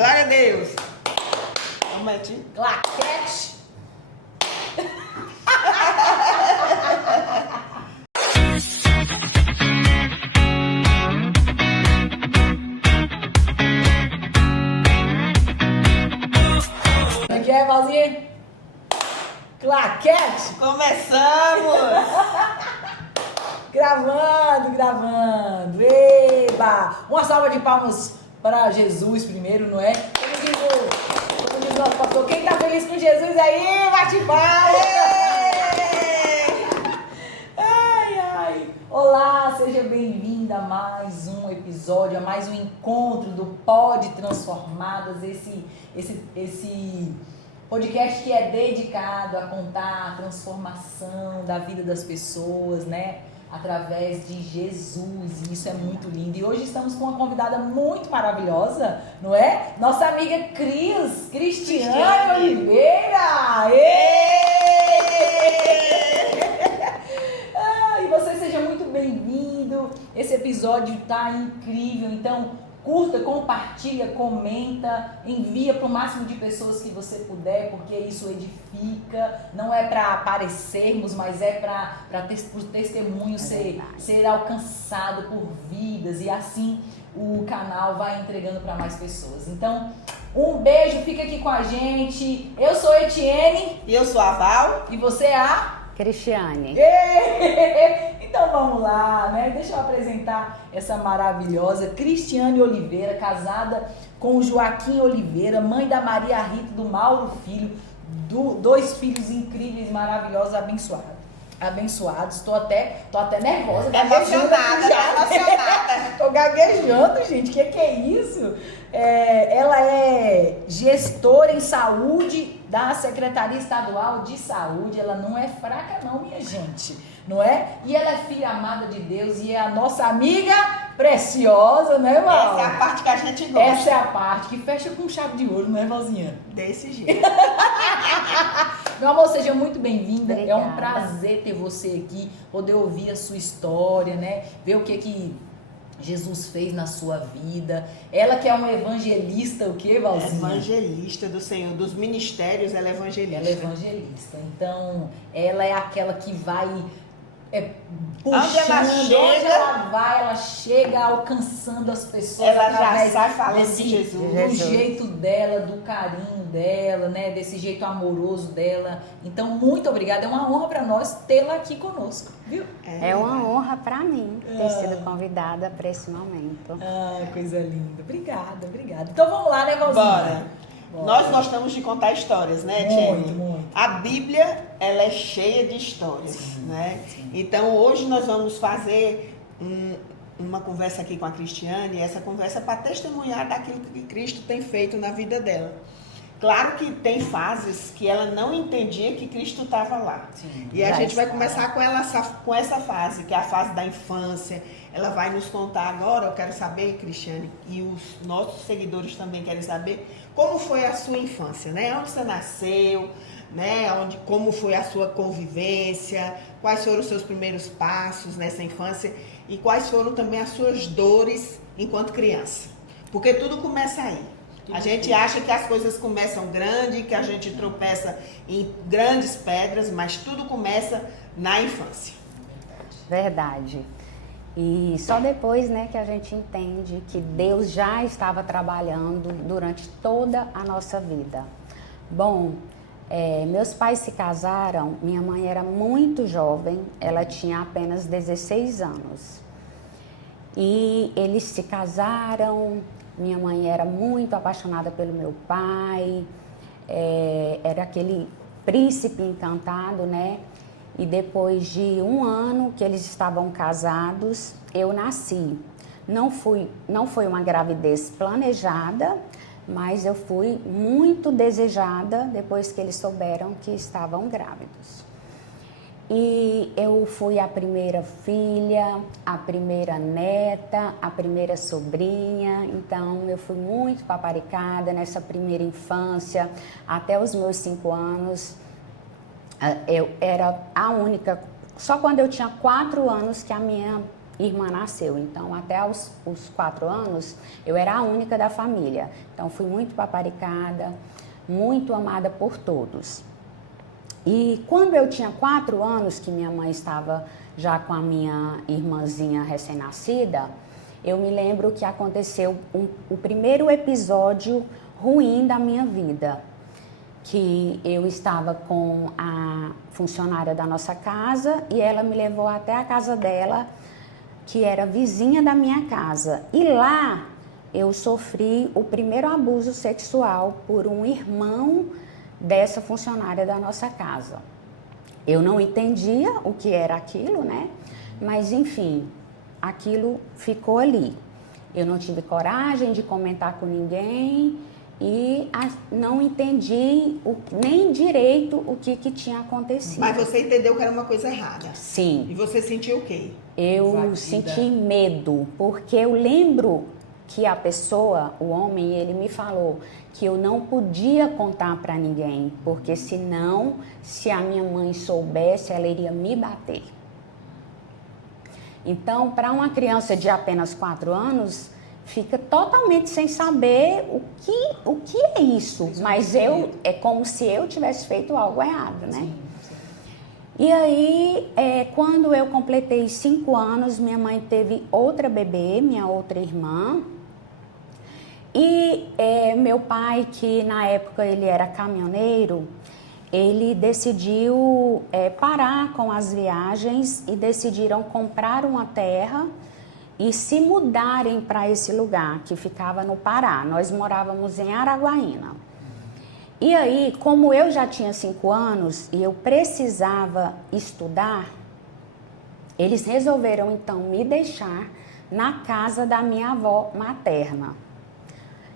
Glória a Deus. Mete claquete. Como é que é, Valzinha? Claquete. Começamos. Gravando. Eba! Uma salva de palmas para Jesus primeiro, não é? Como diz o nosso pastor, quem tá feliz com Jesus aí, bate palmas! Ai. Olá, seja bem-vinda a mais um episódio, a mais um encontro do Pod Transformadas, esse podcast que é dedicado a contar a transformação da vida das pessoas, né? Através de Jesus, e isso é muito lindo. E hoje estamos com uma convidada muito maravilhosa, não é? Nossa amiga Cristiane Oliveira! E você seja muito bem-vindo. Esse episódio tá incrível, então curta, compartilha, comenta, envia para o máximo de pessoas que você puder, porque isso edifica, não é para aparecermos, mas é para o testemunho ser alcançado por vidas, e assim o canal vai entregando para mais pessoas. Então, um beijo, fica aqui com a gente. Eu sou Etienne. E eu sou a Val. E você é a Cristiane. Então vamos lá, né? Deixa eu apresentar essa maravilhosa Cristiane Oliveira, casada com o Joaquim Oliveira, mãe da Maria Rita, do Mauro Filho, dois filhos incríveis, maravilhosos, abençoados. Tô até nervosa, emocionada. Tô gaguejando, gente. Que é isso? Ela é gestora em saúde da Secretaria Estadual de Saúde. Ela não é fraca não, minha gente, não é? E ela é filha amada de Deus e é a nossa amiga preciosa, né, Val? Essa é a parte que a gente gosta. Essa é a parte que fecha com chave de ouro, né, Valzinha? Desse jeito. Meu amor, seja muito bem-vinda. Obrigada. É um prazer ter você aqui, poder ouvir a sua história, né? Ver o que Jesus fez na sua vida. Ela que é uma evangelista, o que, Valzinha? Evangelista do Senhor, dos ministérios, ela é evangelista. Ela é evangelista. Então, ela é aquela que vai puxando, onde ela vai, ela chega alcançando as pessoas. Ela já sai falando de Jesus. Jesus. Do jeito dela, do carinho dela, né? Desse jeito amoroso dela. Então, muito obrigada. É uma honra para nós tê-la aqui conosco, viu? É uma honra para mim ter sido convidada para esse momento. Ah, coisa linda. Obrigada. Então, vamos lá, né, Valzinha? Bora. Nós gostamos de contar histórias, né, Tiene? Muito. A Bíblia, ela é cheia de histórias, né? Sim. Então, hoje nós vamos fazer uma conversa aqui com a Cristiane, e essa conversa é para testemunhar daquilo que Cristo tem feito na vida dela. Claro que tem fases que ela não entendia que Cristo estava lá. Sim, e a gente vai começar com essa fase, que é a fase da infância. Ela vai nos contar agora, eu quero saber, Cristiane, e os nossos seguidores também querem saber, como foi a sua infância, né? Onde você nasceu, né? Como foi a sua convivência, quais foram os seus primeiros passos nessa infância e quais foram também as suas dores enquanto criança. Porque tudo começa aí. A gente acha que as coisas começam grande, que a gente tropeça em grandes pedras, mas tudo começa na infância. Verdade. E só depois, né, que a gente entende que Deus já estava trabalhando durante toda a nossa vida. Bom, meus pais se casaram, minha mãe era muito jovem, ela tinha apenas 16 anos. E eles se casaram. Minha mãe era muito apaixonada pelo meu pai, era aquele príncipe encantado, né? E depois de um ano que eles estavam casados, eu nasci. Não foi uma gravidez planejada, mas eu fui muito desejada depois que eles souberam que estavam grávidos. E eu fui a primeira filha, a primeira neta, a primeira sobrinha. Então, eu fui muito paparicada nessa primeira infância. Até os meus 5 anos, eu era a única. Só quando eu tinha 4 anos que a minha irmã nasceu. Então, até os 4 anos, eu era a única da família. Então, fui muito paparicada, muito amada por todos. E quando eu tinha 4 anos, que minha mãe estava já com a minha irmãzinha recém-nascida, eu me lembro que aconteceu o primeiro episódio ruim da minha vida, que eu estava com a funcionária da nossa casa e ela me levou até a casa dela, que era vizinha da minha casa. E lá eu sofri o primeiro abuso sexual por um irmão dessa funcionária da nossa casa. Eu não entendia o que era aquilo, né? Mas, enfim, aquilo ficou ali. Eu não tive coragem de comentar com ninguém e não entendi nem direito o que tinha acontecido. Mas você entendeu que era uma coisa errada? Sim. E você sentiu o quê? Eu senti medo, porque eu lembro que a pessoa, o homem, ele me falou que eu não podia contar para ninguém, porque senão, se a minha mãe soubesse, ela iria me bater. Então, para uma criança de apenas 4 anos, fica totalmente sem saber o que é isso. Mas é como se eu tivesse feito algo errado, né? Sim, sim. E aí, quando eu completei 5 anos, minha mãe teve outra bebê, minha outra irmã. E meu pai, que na época ele era caminhoneiro, ele decidiu parar com as viagens e decidiram comprar uma terra e se mudarem para esse lugar, que ficava no Pará. Nós morávamos em Araguaína. E aí, como eu já tinha 5 anos e eu precisava estudar, eles resolveram então me deixar na casa da minha avó materna.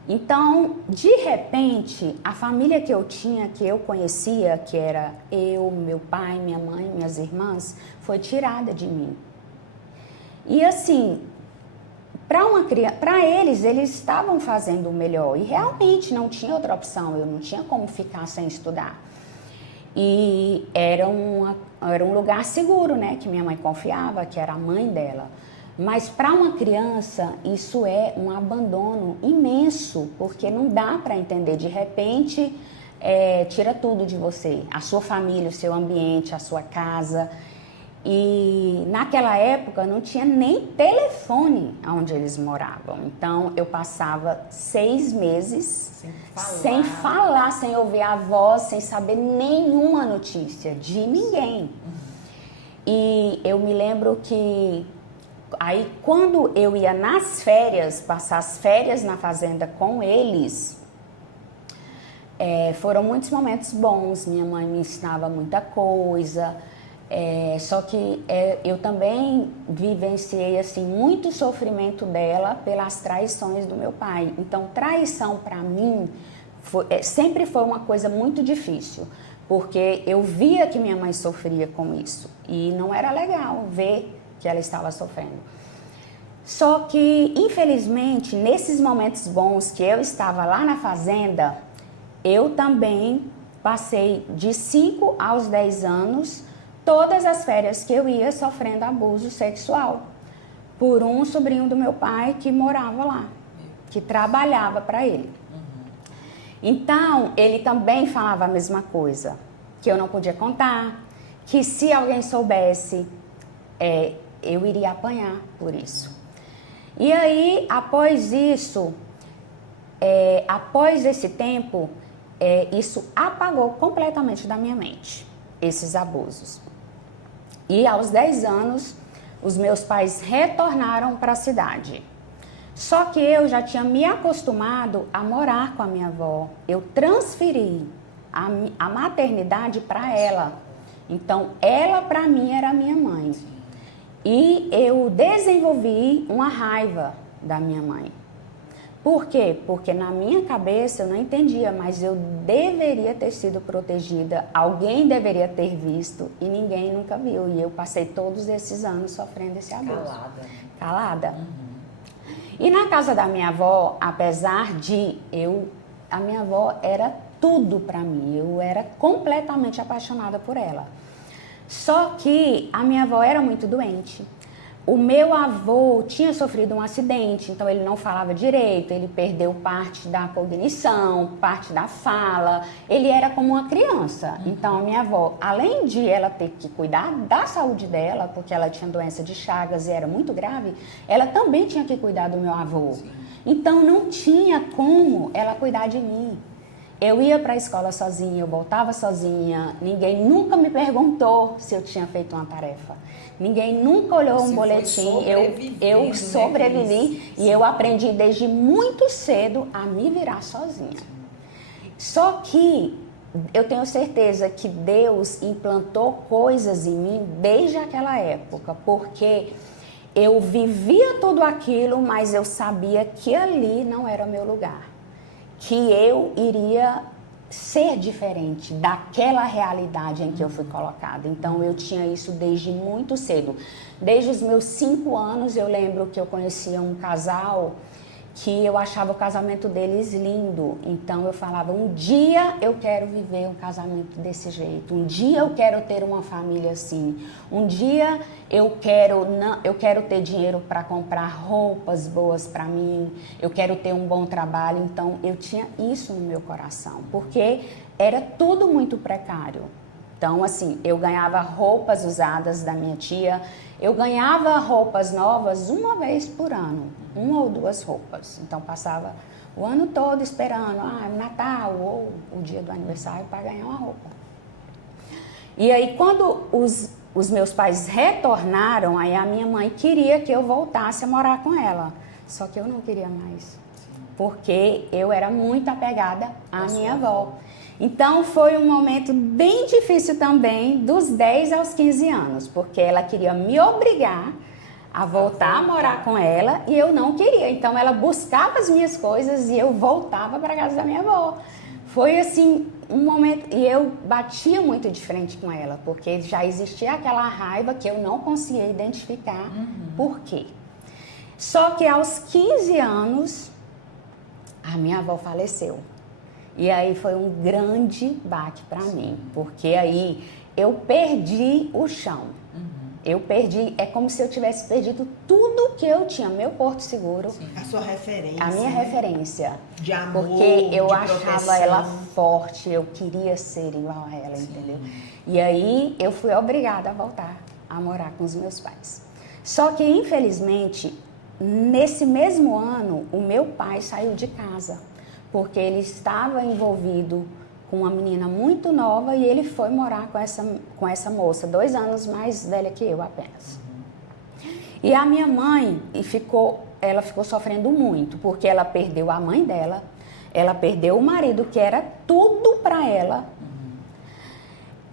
Então, de repente, a família que eu tinha, que eu conhecia, que era eu, meu pai, minha mãe, minhas irmãs, foi tirada de mim. E assim, para eles estavam fazendo o melhor e realmente não tinha outra opção, eu não tinha como ficar sem estudar. E era um lugar seguro, né, que minha mãe confiava, que era a mãe dela. Mas para uma criança isso é um abandono imenso, porque não dá para entender. De repente, tira tudo de você, a sua família, o seu ambiente, a sua casa. E naquela época não tinha nem telefone onde eles moravam. Então eu passava 6 meses sem falar, sem ouvir a voz, sem saber nenhuma notícia de ninguém. E eu me lembro que aí quando eu ia nas férias, passar as férias na fazenda com eles, foram muitos momentos bons. Minha mãe me ensinava muita coisa. Só que eu também vivenciei assim, muito sofrimento dela pelas traições do meu pai. Então, traição para mim sempre foi uma coisa muito difícil, porque eu via que minha mãe sofria com isso e não era legal ver que ela estava sofrendo. Só que, infelizmente, nesses momentos bons que eu estava lá na fazenda, eu também passei de 5 aos 10 anos todas as férias que eu ia sofrendo abuso sexual por um sobrinho do meu pai que morava lá, que trabalhava para ele. Então, ele também falava a mesma coisa, que eu não podia contar, que se alguém soubesse, eu iria apanhar por isso. E aí, após isso, após esse tempo, isso apagou completamente da minha mente, esses abusos. E aos 10 anos, os meus pais retornaram para a cidade. Só que eu já tinha me acostumado a morar com a minha avó. Eu transferi a maternidade para ela. Então, ela para mim era minha mãe. E eu desenvolvi uma raiva da minha mãe. Por quê? Porque na minha cabeça eu não entendia, mas eu deveria ter sido protegida, alguém deveria ter visto e ninguém nunca viu. E eu passei todos esses anos sofrendo esse abuso. Calada. E na casa da minha avó, apesar de a minha avó era tudo para mim, eu era completamente apaixonada por ela. Só que a minha avó era muito doente. o meu avô tinha sofrido um acidente, então ele não falava direito, ele perdeu parte da cognição, parte da fala, ele era como uma criança. Então a minha avó, além de ela ter que cuidar da saúde dela, porque ela tinha doença de Chagas e era muito grave, ela também tinha que cuidar do meu avô. Sim. Então não tinha como ela cuidar de mim. Eu ia para a escola sozinha, eu voltava sozinha, ninguém nunca me perguntou se eu tinha feito uma tarefa. Ninguém nunca olhou um boletim, eu sobrevivi e eu aprendi desde muito cedo a me virar sozinha. Só que eu tenho certeza que Deus implantou coisas em mim desde aquela época, porque eu vivia tudo aquilo, mas eu sabia que ali não era meu lugar, que eu iria ser diferente daquela realidade em que eu fui colocada. Então eu tinha isso desde muito cedo. Desde os meus 5 anos eu lembro que eu conhecia um casal que eu achava o casamento deles lindo. Então eu falava, um dia eu quero viver um casamento desse jeito, um dia eu quero ter uma família assim, um dia eu quero ter dinheiro para comprar roupas boas para mim, eu quero ter um bom trabalho. Então eu tinha isso no meu coração, porque era tudo muito precário. Então, assim, eu ganhava roupas usadas da minha tia, eu ganhava roupas novas uma vez por ano, 1 ou 2 roupas. Então, passava o ano todo esperando, Natal ou o dia do aniversário para ganhar uma roupa. E aí, quando os meus pais retornaram, aí a minha mãe queria que eu voltasse a morar com ela. Só que eu não queria mais, porque eu era muito apegada à minha avó. Então foi um momento bem difícil também, dos 10 aos 15 anos, porque ela queria me obrigar a voltar a morar com ela e eu não queria. Então ela buscava as minhas coisas e eu voltava para casa da minha avó. Foi assim um momento, e eu batia muito de frente com ela, porque já existia aquela raiva que eu não conseguia identificar por quê. Só que aos 15 anos, a minha avó faleceu. E aí foi um grande baque para mim, porque aí eu perdi o chão. Eu perdi, é como se eu tivesse perdido tudo que eu tinha, meu porto seguro. Sim. A sua referência. A minha referência. De amor, porque eu de achava proteção. ela forte, eu queria ser igual a ela, entendeu? E aí eu fui obrigada a voltar a morar com os meus pais. Só que, infelizmente, nesse mesmo ano, o meu pai saiu de casa, porque ele estava envolvido com uma menina muito nova e ele foi morar com essa moça, 2 anos mais velha que eu apenas. E a minha mãe ela ficou sofrendo muito, porque ela perdeu a mãe dela, ela perdeu o marido, que era tudo para ela.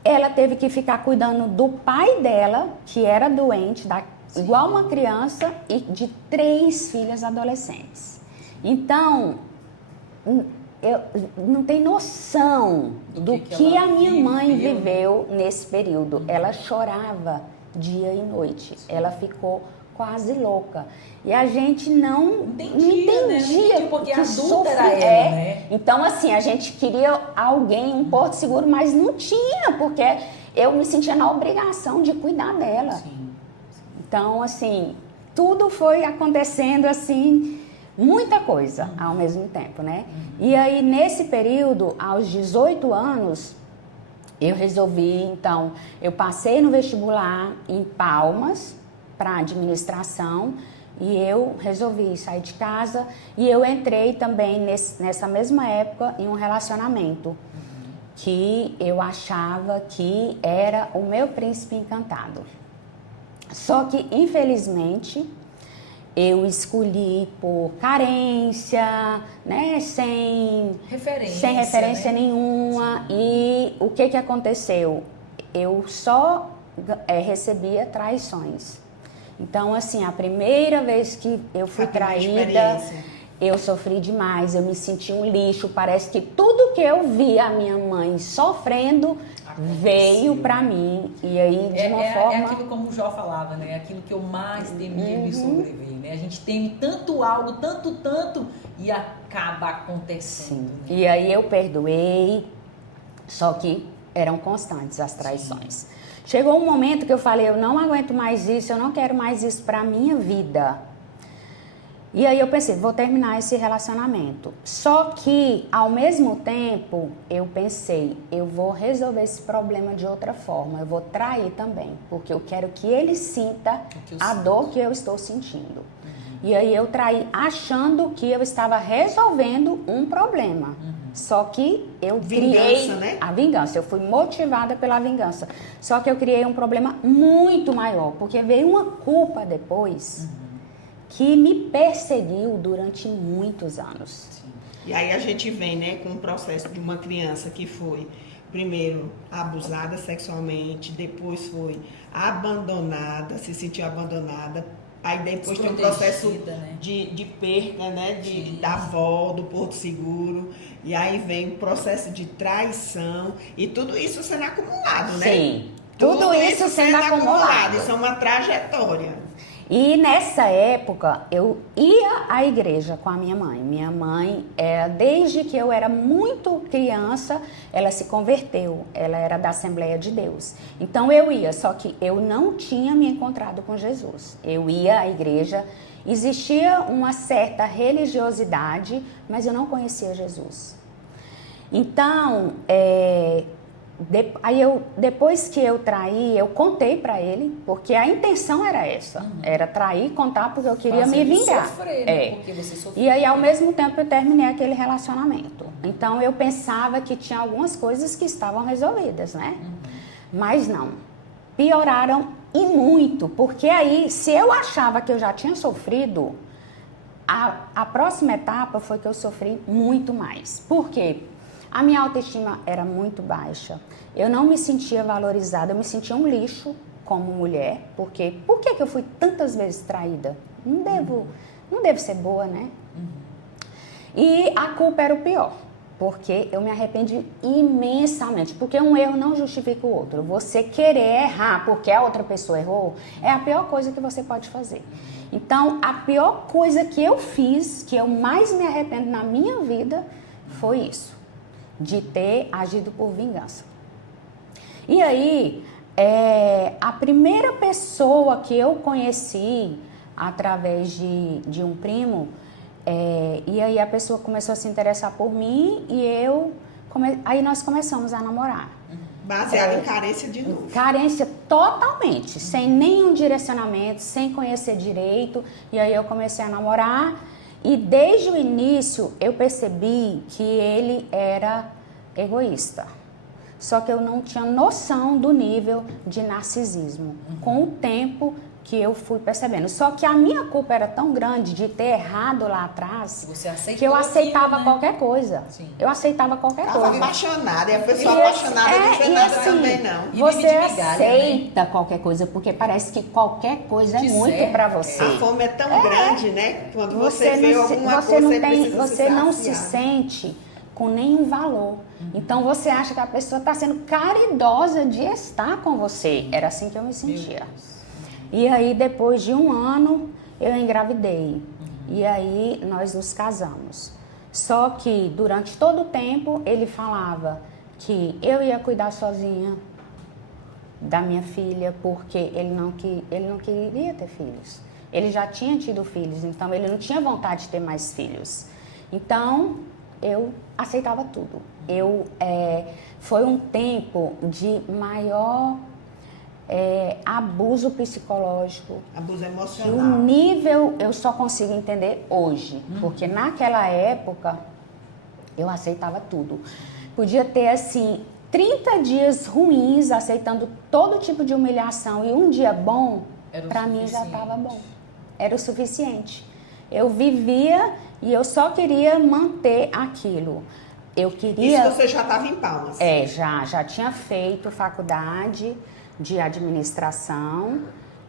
Ela teve que ficar cuidando do pai dela, que era doente, igual uma criança, e de 3 filhas adolescentes. Então, eu não tenho noção do que a minha mãe viveu nesse período. Ela chorava dia e noite. Ela ficou quase louca. E a gente não entendia, né? Porque que adulta era ela, né? Então, assim, a gente queria alguém, um porto seguro, mas não tinha, porque eu me sentia na obrigação de cuidar dela. Sim. Então, assim, tudo foi acontecendo assim, muita coisa ao mesmo tempo, né? E aí, nesse período, aos 18 anos, eu resolvi, então, eu passei no vestibular em Palmas para administração e eu resolvi sair de casa e eu entrei também nessa mesma época em um relacionamento que eu achava que era o meu príncipe encantado. Só que, infelizmente, eu escolhi por carência, né, sem referência nenhuma. Sim. E o que aconteceu? Eu só recebia traições. Então, assim, a primeira vez que eu fui traída, eu sofri demais, eu me senti um lixo. Parece que tudo que eu vi a minha mãe sofrendo veio pra mim. E aí, de uma forma... É aquilo como o Jó falava, né? Aquilo que eu mais temia me sobreveio, né? A gente teme tanto algo, tanto, e acaba acontecendo. Né? E aí eu perdoei, só que eram constantes as traições. Sim. Chegou um momento que eu falei, eu não aguento mais isso, eu não quero mais isso para a minha vida. E aí eu pensei, vou terminar esse relacionamento. Só que, ao mesmo tempo, eu pensei, eu vou resolver esse problema de outra forma. Eu vou trair também, porque eu quero que ele sinta a dor que eu estou sentindo. E aí eu traí achando que eu estava resolvendo um problema. Só que eu criei né? a vingança. Eu fui motivada pela vingança. Só que eu criei um problema muito maior, porque veio uma culpa depois que me perseguiu durante muitos anos. E aí a gente vem, né, com o processo de uma criança que foi, primeiro, abusada sexualmente, depois foi abandonada, se sentiu abandonada, aí depois tem um processo né? de perca, né, da avó, do Porto Seguro, e aí vem o processo de traição, e tudo isso sendo acumulado, né? Sim, tudo isso sendo acumulado. Isso é uma trajetória. E nessa época, eu ia à igreja com a minha mãe. Minha mãe, desde que eu era muito criança, ela se converteu. Ela era da Assembleia de Deus. Então eu ia, só que eu não tinha me encontrado com Jesus. Eu ia à igreja, existia uma certa religiosidade, mas eu não conhecia Jesus. Então, depois que eu traí, eu contei pra ele, porque a intenção era essa, era trair, contar, porque eu queria me vingar. Sofrer, né? Porque você sofreu. E aí, ao mesmo tempo, eu terminei aquele relacionamento. Então, eu pensava que tinha algumas coisas que estavam resolvidas, né? Mas não. Pioraram e muito, porque aí, se eu achava que eu já tinha sofrido, a próxima etapa foi que eu sofri muito mais. Por quê? A minha autoestima era muito baixa. Eu não me sentia valorizada, eu me sentia um lixo como mulher. Porque por que eu fui tantas vezes traída? Não devo ser boa, né? E a culpa era o pior, porque eu me arrependi imensamente. Porque um erro não justifica o outro. Você querer errar porque a outra pessoa errou é a pior coisa que você pode fazer. Então, a pior coisa que eu fiz, que eu mais me arrependo na minha vida, foi isso. De ter agido por vingança. E aí, a primeira pessoa que eu conheci através de um primo, e aí a pessoa começou a se interessar por mim e aí nós começamos a namorar. Baseado em carência de novo. Carência totalmente, sem nenhum direcionamento, sem conhecer direito. E aí eu comecei a namorar. E desde o início eu percebi que ele era egoísta. Só que eu não tinha noção do nível de narcisismo. Com o tempo que eu fui percebendo. Só que a minha culpa era tão grande de ter errado lá atrás que eu aceitava né? qualquer coisa. Sim. Eu aceitava qualquer Estava coisa. apaixonada, e a pessoa apaixonada não fez nada assim, também, não. E Você vive de migalha, aceita qualquer coisa, porque parece que qualquer coisa é Que muito serve, pra você. A fome é tão grande, né? Quando você vê não se- alguma você coisa, não você tem, precisa você não se saciar. sente com nenhum valor. Então você acha que a pessoa está sendo caridosa de estar com você. Era assim que eu me sentia. E aí depois de um ano eu engravidei. E aí nós nos casamos. Só que durante todo o tempo ele falava que eu ia cuidar sozinha da minha filha, porque ele não queria ter filhos. Ele já tinha tido filhos, então ele não tinha vontade de ter mais filhos. Então eu aceitava tudo. Foi um tempo de maior abuso psicológico. Abuso Que o emocional. nível eu só consigo entender hoje. Porque naquela época eu aceitava tudo. Podia ter assim 30 dias ruins, aceitando todo tipo de humilhação, e um dia bom, para mim já estava bom. Era o suficiente. Eu vivia e eu só queria manter aquilo. Eu queria... Isso você já estava em Palmas? Já tinha feito faculdade de administração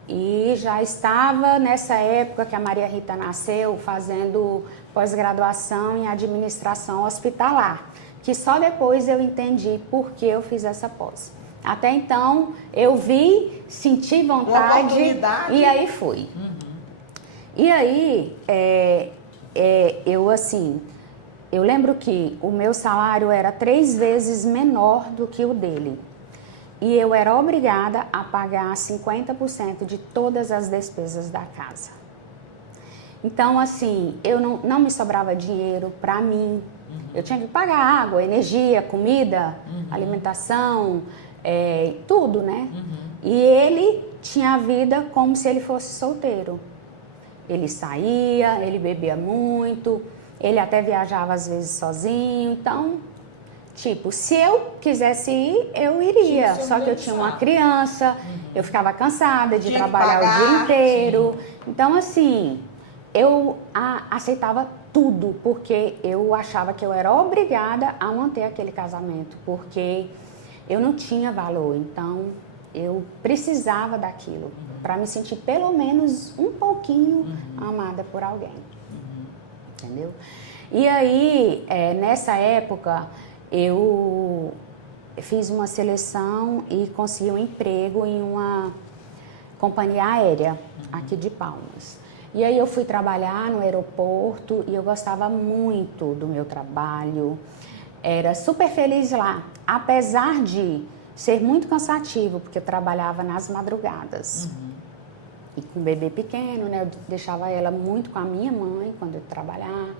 e já estava nessa época que a Maria Rita nasceu fazendo pós-graduação em administração hospitalar, que só depois eu entendi por que eu fiz essa pós. Até então eu vi, senti vontade e aí fui. E aí eu lembro que o meu salário era 3 vezes menor do que o dele. e eu era obrigada a pagar 50% de todas as despesas da casa. Então, assim, eu não me sobrava dinheiro para mim. Eu tinha que pagar água, energia, comida, alimentação, tudo, né? E ele tinha a vida como se ele fosse solteiro. Ele saía, ele bebia muito, ele até viajava às vezes sozinho. Então, tipo, se eu quisesse ir, eu iria. Só que eu tinha uma criança, eu ficava cansada de trabalhar o dia inteiro. Então, assim, eu aceitava tudo, porque eu achava que eu era obrigada a manter aquele casamento, porque eu não tinha valor. Então, eu precisava daquilo para me sentir pelo menos um pouquinho amada por alguém. Entendeu? E aí, nessa época, eu fiz uma seleção e consegui um emprego em uma companhia aérea aqui de Palmas. E aí eu fui trabalhar no aeroporto e eu gostava muito do meu trabalho. Era super feliz lá, apesar de ser muito cansativo, porque eu trabalhava nas madrugadas. E com o bebê pequeno, né? Eu deixava ela muito com a minha mãe quando eu trabalhava.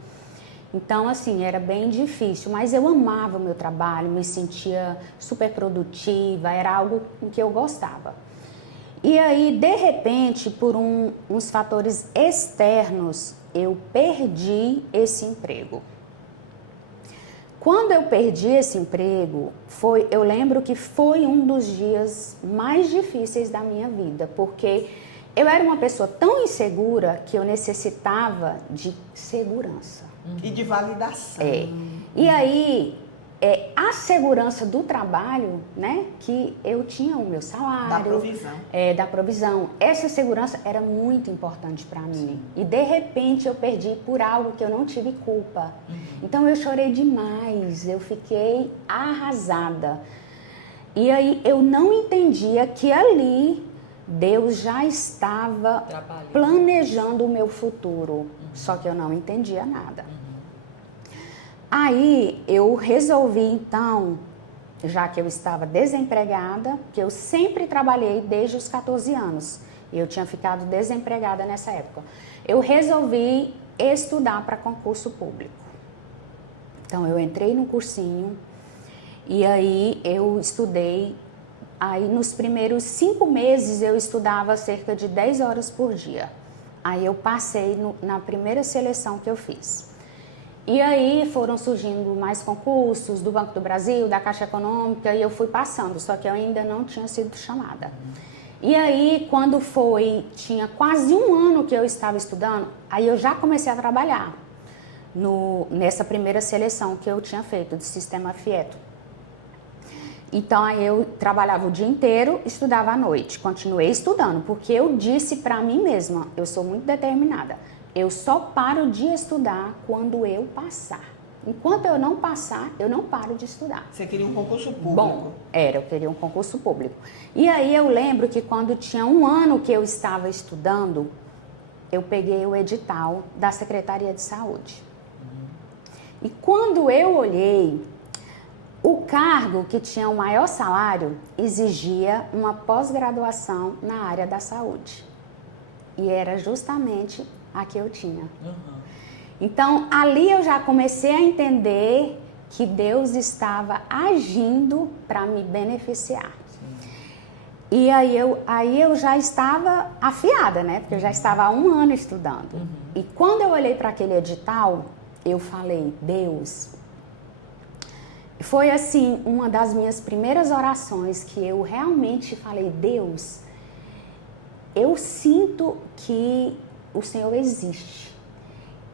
Então, assim, era bem difícil, mas eu amava o meu trabalho, me sentia super produtiva, era algo em que eu gostava. E aí, de repente, por uns fatores externos, eu perdi esse emprego. Quando eu perdi esse emprego, eu lembro que foi um dos dias mais difíceis da minha vida, porque eu era uma pessoa tão insegura que eu necessitava de segurança. E de validação. E aí, a segurança do trabalho, né? Que eu tinha o meu salário. Da provisão. Da provisão. Essa segurança era muito importante para mim. E de repente eu perdi por algo que eu não tive culpa. Então eu chorei demais, eu fiquei arrasada. E aí eu não entendia que ali Deus já estava planejando o meu futuro. Só que eu não entendia nada. Aí eu resolvi então, já que eu estava desempregada, que eu sempre trabalhei desde os 14 anos, e eu tinha ficado desempregada nessa época, eu resolvi estudar para concurso público. Então eu entrei no cursinho e aí eu estudei. Aí nos primeiros 5 meses eu estudava cerca de 10 horas por dia. Aí eu passei na primeira seleção que eu fiz. E aí foram surgindo mais concursos do Banco do Brasil, da Caixa Econômica, e eu fui passando, só que eu ainda não tinha sido chamada. E aí, quando tinha quase 1 ano que eu estava estudando, aí eu já comecei a trabalhar nessa primeira seleção que eu tinha feito, do Sistema Fieto. Então, aí eu trabalhava o dia inteiro, estudava à noite, continuei estudando, porque eu disse para mim mesma, eu sou muito determinada, eu só paro de estudar quando eu passar. Enquanto eu não passar, eu não paro de estudar. Você queria um concurso público? Bom, eu queria um concurso público. E aí eu lembro que quando tinha 1 ano que eu estava estudando, eu peguei o edital da Secretaria de Saúde. E quando eu olhei, o cargo que tinha o maior salário exigia uma pós-graduação na área da saúde. E era justamente a que eu tinha. Então, ali eu já comecei a entender que Deus estava agindo para me beneficiar. E aí eu já estava afiada, né? Porque eu já estava há 1 ano estudando. E quando eu olhei para aquele edital, eu falei, Deus... Foi assim, uma das minhas primeiras orações que eu realmente falei, Deus, eu sinto que o Senhor existe.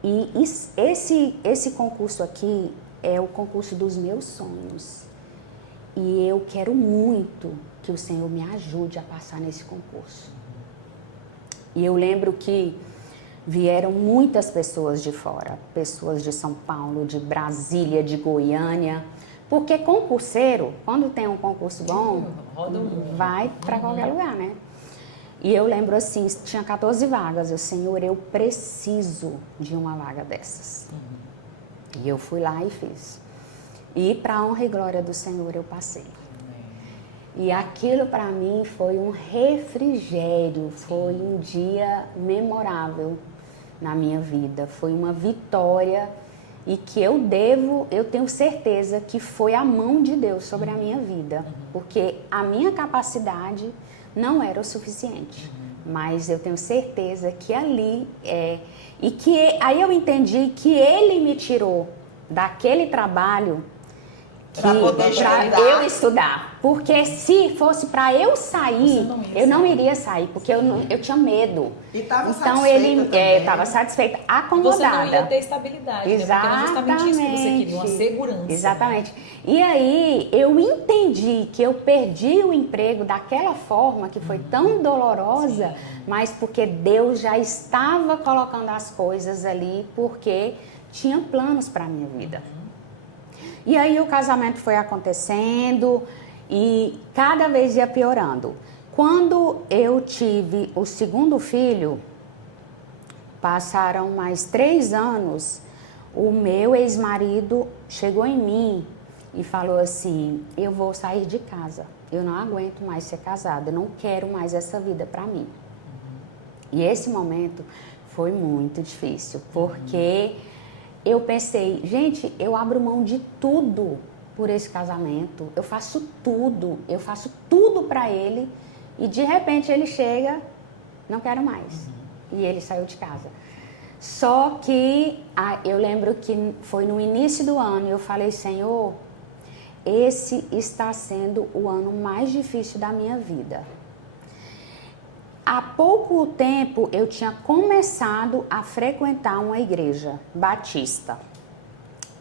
E esse concurso aqui é o concurso dos meus sonhos. E eu quero muito que o Senhor me ajude a passar nesse concurso. E eu lembro que vieram muitas pessoas de fora, pessoas de São Paulo, de Brasília, de Goiânia. Porque concurseiro, quando tem um concurso bom, vai para qualquer lugar, né? E eu lembro assim, tinha 14 vagas. Eu, Senhor, eu preciso de uma vaga dessas. E eu fui lá e fiz. E para a honra e glória do Senhor eu passei. E aquilo para mim foi um refrigério, foi um dia memorável na minha vida, foi uma vitória e que eu tenho certeza que foi a mão de Deus sobre a minha vida, porque a minha capacidade não era o suficiente, mas eu tenho certeza que ali e que aí eu entendi que Ele me tirou daquele trabalho Para poder eu estudar. Porque se fosse para eu sair, eu não iria sair, porque eu tinha medo. E estava então satisfeita também. estava satisfeita, acomodada. Você não ia ter estabilidade, né? Porque era justamente isso que você queria, uma segurança. Exatamente. E aí eu entendi que eu perdi o emprego daquela forma, que foi tão dolorosa, mas porque Deus já estava colocando as coisas ali, porque tinha planos para a minha vida. E aí o casamento foi acontecendo e cada vez ia piorando. Quando eu tive o segundo filho, passaram mais 3 anos, o meu ex-marido chegou em mim e falou assim: eu vou sair de casa, eu não aguento mais ser casada, eu não quero mais essa vida para mim. E esse momento foi muito difícil, porque eu pensei, gente, eu abro mão de tudo por esse casamento, eu faço tudo para ele e de repente ele chega, não quero mais. E ele saiu de casa. Só que eu lembro que foi no início do ano, eu falei, Senhor, esse está sendo o ano mais difícil da minha vida. Há pouco tempo eu tinha começado a frequentar uma igreja batista.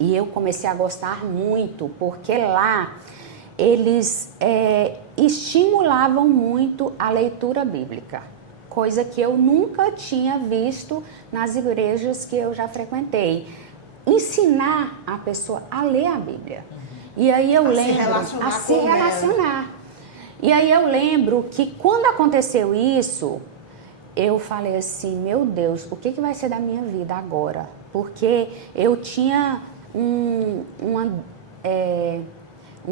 E eu comecei a gostar muito, porque lá eles estimulavam muito a leitura bíblica. Coisa que eu nunca tinha visto nas igrejas que eu já frequentei. Ensinar a pessoa a ler a Bíblia. E aí eu lembro a se relacionar. E aí eu lembro que quando aconteceu isso, eu falei assim, meu Deus, o que vai ser da minha vida agora? Porque eu tinha um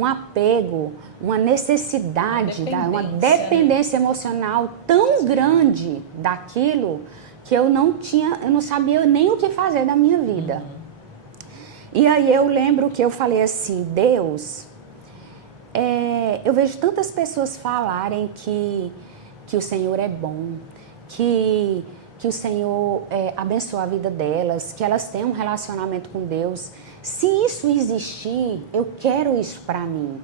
apego, uma necessidade, uma dependência emocional tão grande daquilo que eu não sabia nem o que fazer da minha vida. E aí eu lembro que eu falei assim, Deus, eu vejo tantas pessoas falarem que o Senhor é bom, que o Senhor abençoa a vida delas, que elas têm um relacionamento com Deus. Se isso existir, eu quero isso para mim.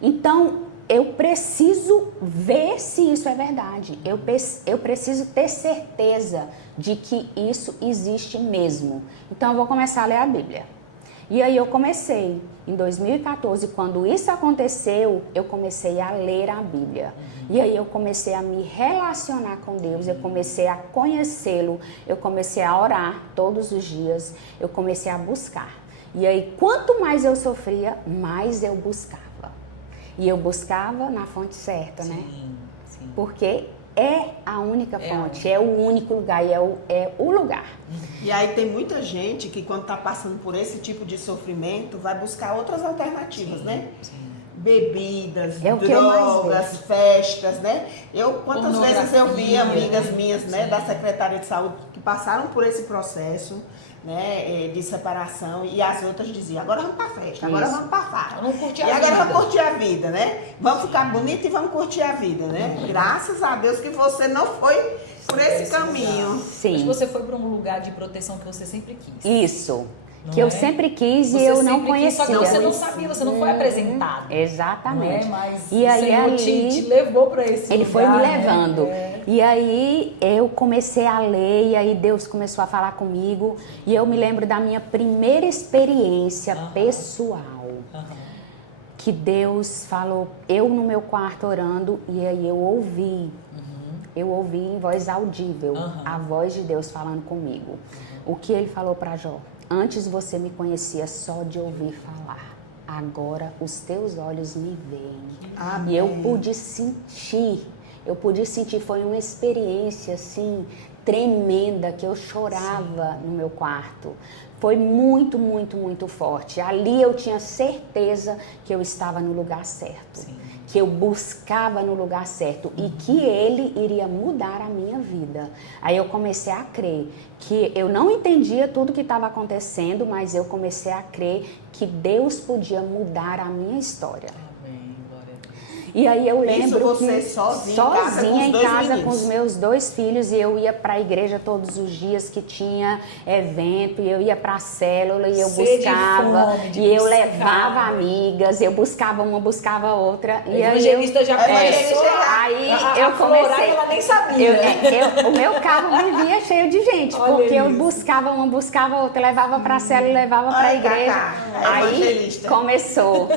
Então, eu preciso ver se isso é verdade. Eu preciso ter certeza de que isso existe mesmo. Então, eu vou começar a ler a Bíblia. E aí eu comecei, em 2014, quando isso aconteceu, eu comecei a ler a Bíblia. E aí eu comecei a me relacionar com Deus, eu comecei a conhecê-lo, eu comecei a orar todos os dias, eu comecei a buscar. E aí, quanto mais eu sofria, mais eu buscava. E eu buscava na fonte certa, né? Sim. Porque é a única fonte, é o único lugar, é o lugar. E aí tem muita gente que quando está passando por esse tipo de sofrimento, vai buscar outras alternativas, né? Sim. Bebidas, É o que eu mais drogas, vejo. festas, né? Quantas vezes eu vi Pornografia, amigas minhas, né, sim. da Secretaria de Saúde, que passaram por esse processo, né, de separação, e as outras diziam, agora vamos pra festa, agora Isso. vamos pra farra. Vamos curtir E a agora vida. vamos curtir a vida, né? Vamos ficar bonita e vamos curtir a vida, né? Graças a Deus que você não foi por esse caminho. Mas Sim, você foi para um lugar de proteção que você sempre quis. isso. Não Que eu é? sempre quis e Você eu não sempre quis, só que conhecia. você não sabia, você não foi apresentado. Exatamente. Não é? Mas E aí, o Senhor ali, te levou para esse Ele lugar. foi me né? levando. É. E aí eu comecei a ler, e aí Deus começou a falar comigo. E eu me lembro da minha primeira experiência pessoal. Que Deus falou, eu no meu quarto orando, e aí eu ouvi. Eu ouvi em voz audível a voz de Deus falando comigo. O que Ele falou para Jó? Antes você me conhecia só de ouvir falar. Agora os teus olhos me veem. Amém. E eu pude sentir, foi uma experiência assim tremenda, que eu chorava no meu quarto. Foi muito, muito, muito forte. Ali eu tinha certeza que eu estava no lugar certo. Sim. que eu buscava no lugar certo e que Ele iria mudar a minha vida. Aí eu comecei a crer que eu não entendia tudo que estava acontecendo, mas eu comecei a crer que Deus podia mudar a minha história. Amém, glória a Deus. E aí eu lembro você que sozinha em casa com os meninos. meus 2 filhos, e eu ia para a igreja todos os dias que tinha evento, e eu ia para a célula e eu Sede e buscava, fome de e eu buscar. levava amigas, eu buscava uma, buscava outra. E aí Evangelista já começou aí a eu florar comecei. que ela nem sabia. O meu carro vivia cheio de gente, Olha porque eu isso. buscava uma, buscava outra, levava para a célula, levava para a Olha, igreja. Cacá, Aí evangelista. começou,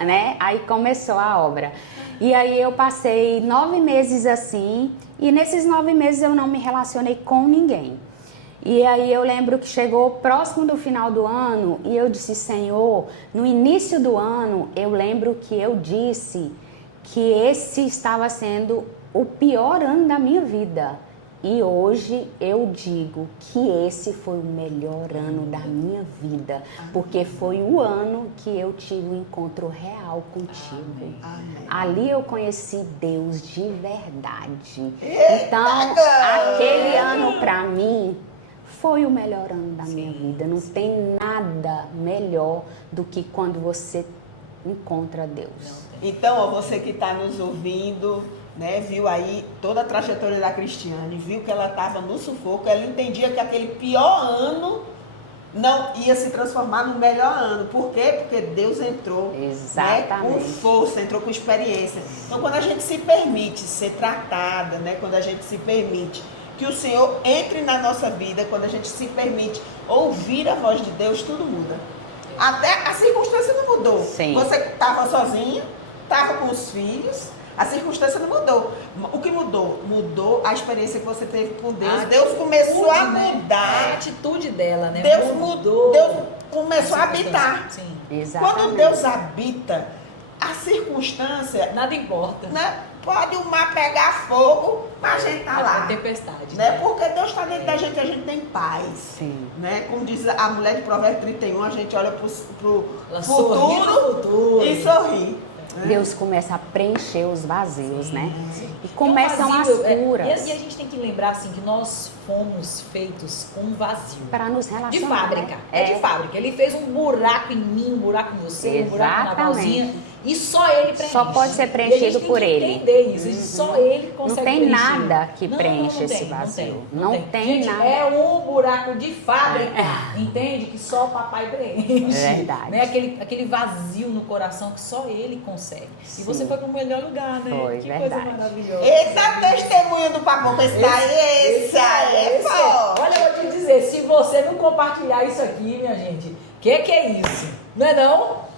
né? Aí começou a obra. E aí eu passei 9 meses assim, e nesses 9 meses eu não me relacionei com ninguém. E aí eu lembro que chegou próximo do final do ano e eu disse, Senhor, no início do ano eu lembro que eu disse que esse estava sendo o pior ano da minha vida. E hoje eu digo que esse foi o melhor ano da minha vida, porque foi o ano que eu tive um encontro real contigo. Amém. Ali eu conheci Deus de verdade. Eita, Então, cara! aquele ano pra mim foi o melhor ano da minha vida. Não tem nada melhor do que quando você encontra Deus. Então, ó, você que está nos ouvindo, né, viu aí toda a trajetória da Cristiane, viu que ela estava no sufoco, ela entendia que aquele pior ano não ia se transformar no melhor ano. Por quê? Porque Deus entrou, né, Exatamente. com força, entrou com experiência. Então, quando a gente se permite ser tratada, né, quando a gente se permite que o Senhor entre na nossa vida, quando a gente se permite ouvir a voz de Deus, tudo muda. Até a circunstância não mudou. Sim. Você estava sozinha, estava com os filhos, a circunstância não mudou. O que mudou? Mudou a experiência que você teve com Deus. Deus começou a mudar. É a atitude dela, né? Deus mudou. Deus começou a habitar. Sim. Exatamente. Quando Deus habita, a circunstância, Nada importa. né, pode o mar pegar fogo, mas a gente tá lá. É tempestade. Né? Porque Deus está dentro da gente, a gente tem paz. Sim. Né? Como diz a mulher de Provérbios 31, a gente olha pro Ela sorri no futuro. e sorri. Deus começa a preencher os vazios, né? E E começam um as vazio, curas E a gente tem que lembrar assim que nós fomos feitos com um vazio. para nos relacionar. De fábrica. né? É de fábrica. Ele fez um buraco em mim, um buraco em você, um buraco na Valzinha. E só ele preenche. Só pode ser E a preenchido gente tem por que ele. entender isso. Só ele Não consegue tem preencher. nada que Não, preenche não esse tem, vazio. Não tem gente, nada. É um buraco de fábrica, entende? Que só o papai preenche. É verdade. Né? Aquele vazio no coração que só ele consegue. Sim. E você foi pro melhor lugar, né? Foi, que verdade. coisa maravilhosa. Esse é o testemunho do Papoca. Esse aí é forte. Olha, eu vou te dizer, se você não compartilhar isso aqui, minha gente, que é isso? Não é não?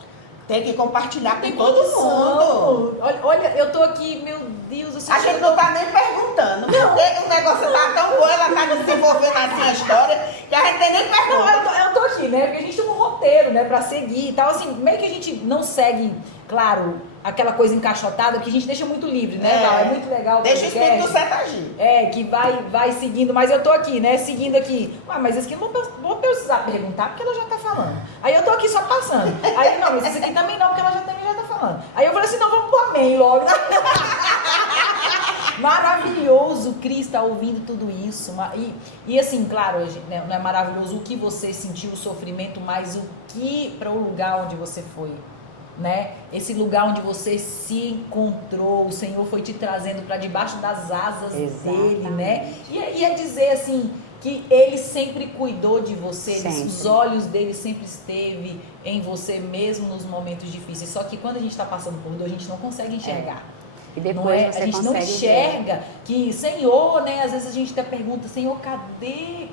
Tem que compartilhar com Tem todo condição. mundo. Olha, eu tô aqui, meu Deus, eu A gente não tá nem perguntando. Porque o negócio tá tão bom, ela tá desenvolvendo assim a história, que a gente tem nem Não, pergunta. eu tô aqui, né? Porque a gente tem um roteiro, né? Pra seguir e tal. Assim, meio que a gente não segue, claro, aquela coisa encaixotada, porque a gente deixa muito livre, né? Val? É muito legal o Deixa o podcast. Espírito Santo agir. É, que vai seguindo, mas eu tô aqui, né, seguindo aqui. Ué, mas esse aqui eu não vou precisar perguntar, porque ela já tá falando. Aí eu tô aqui só passando. Aí, não, mas esse aqui também não, porque ela já também já tá falando. Aí eu falei assim, não, vamos pro amém logo. Maravilhoso, Cris tá ouvindo tudo isso. E assim, claro, né, não é maravilhoso o que você sentiu, o sofrimento, mas o que para o lugar onde você foi. Né? Esse lugar onde você se encontrou, o Senhor foi te trazendo para debaixo das asas dele, né? E é dizer assim que ele sempre cuidou de você, os olhos dele sempre esteve em você mesmo nos momentos difíceis. Só que quando a gente está passando por dor, a gente não consegue enxergar. E depois não é? você A gente não consegue enxerga ver. que, Senhor, né? Às vezes a gente até pergunta, Senhor, cadê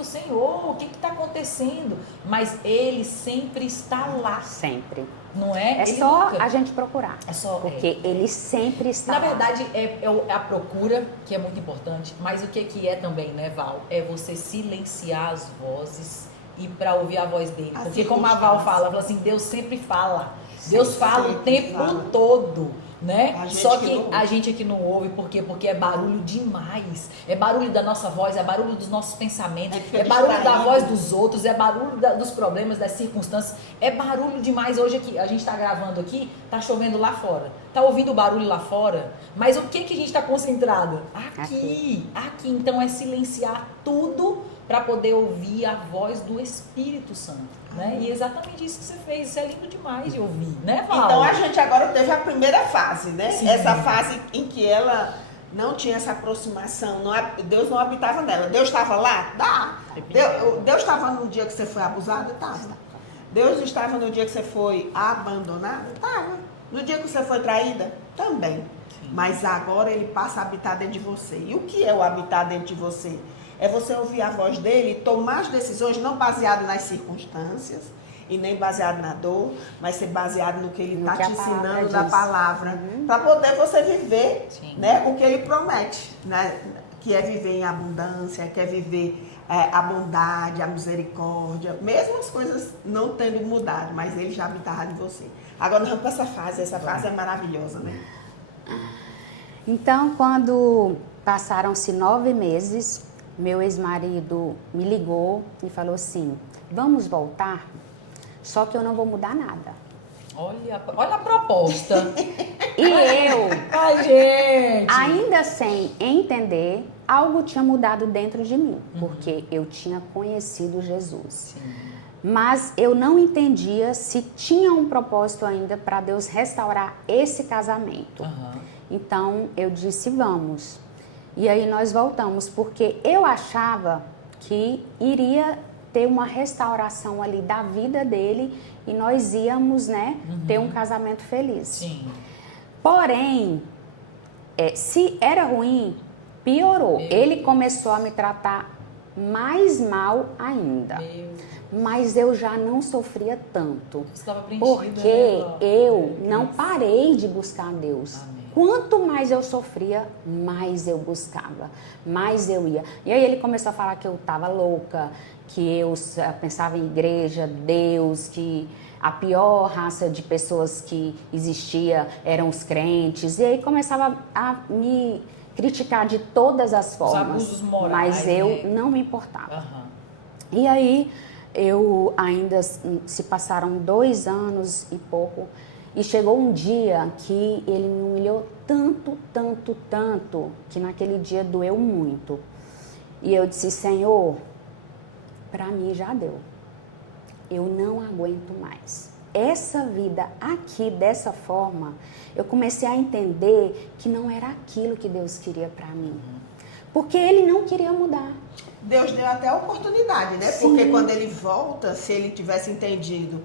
o Senhor? O que está acontecendo? Mas ele sempre está lá. Sempre. Não é? É Ele só nunca- a gente procurar. É só, Porque ele sempre está Na lá. verdade, é a procura, que é muito importante, mas o que é também, né, Val? É você silenciar as vozes e para ouvir a voz dele. A Porque como a Val fala assim, Deus sempre fala. Deus fala o sempre tempo fala. todo. né? A gente Só que que não ouve. a gente aqui não ouve, por quê? Porque é barulho demais. É barulho da nossa voz, é barulho dos nossos pensamentos, É que fica é barulho da distraído. voz dos outros, é barulho dos problemas, das circunstâncias. É barulho demais. Hoje aqui, a gente tá gravando aqui, tá chovendo lá fora. Tá ouvindo o barulho lá fora? Mas o que a gente tá concentrado? Aqui. Então é silenciar tudo para poder ouvir a voz do Espírito Santo, né? E é exatamente isso que você fez. Isso é lindo demais de ouvir, né, Val? Então a gente agora teve a primeira fase, né? Sim. Essa fase em que ela não tinha essa aproximação, Deus não habitava nela. Deus estava lá? Dá. Deus estava no dia que você foi abusada? Estava. Deus estava no dia que você foi abandonada? Estava. No dia que você foi traída? Também. Sim. Mas agora ele passa a habitar dentro de você. E o que é o habitar dentro de você? É você ouvir a voz dele e tomar as decisões não baseado nas circunstâncias e nem baseado na dor, mas ser baseado no que ele está te ensinando da palavra, para poder você viver, né, o que ele promete, né, que é viver em abundância, que é viver a bondade, a misericórdia, mesmo as coisas não tendo mudado, mas ele já habitava em você. Agora nós vamos para essa fase é maravilhosa, né? Então, quando passaram-se 9 meses, meu ex-marido me ligou e falou assim, vamos voltar? Só que eu não vou mudar nada. Olha a proposta. E eu, A gente. ainda sem entender, algo tinha mudado dentro de mim, porque eu tinha conhecido Jesus. Sim. Mas eu não entendia se tinha um propósito ainda para Deus restaurar esse casamento. Então eu disse, vamos. E aí nós voltamos, porque eu achava que iria ter uma restauração ali da vida dele e nós íamos, né, ter um casamento feliz. Sim. Porém, se era ruim, piorou. Ele começou a me tratar mais mal ainda. Mas eu já não sofria tanto. Você estava preenchida, porque né? eu não parei de buscar Deus. Amém. Quanto mais eu sofria, mais eu buscava, mais eu ia. E aí ele começou a falar que eu estava louca, que eu pensava em igreja, Deus, que a pior raça de pessoas que existia eram os crentes. E aí começava a me criticar de todas as formas. Os abusos morais, mas eu né? não me importava. E aí eu ainda se passaram 2 anos e pouco. E chegou um dia que ele me humilhou tanto, tanto, tanto, que naquele dia doeu muito. E eu disse, Senhor, para mim já deu. Eu não aguento mais. Essa vida aqui, dessa forma, eu comecei a entender que não era aquilo que Deus queria para mim. Porque ele não queria mudar. Deus deu até a oportunidade, né? Sim. Porque quando ele volta, se ele tivesse entendido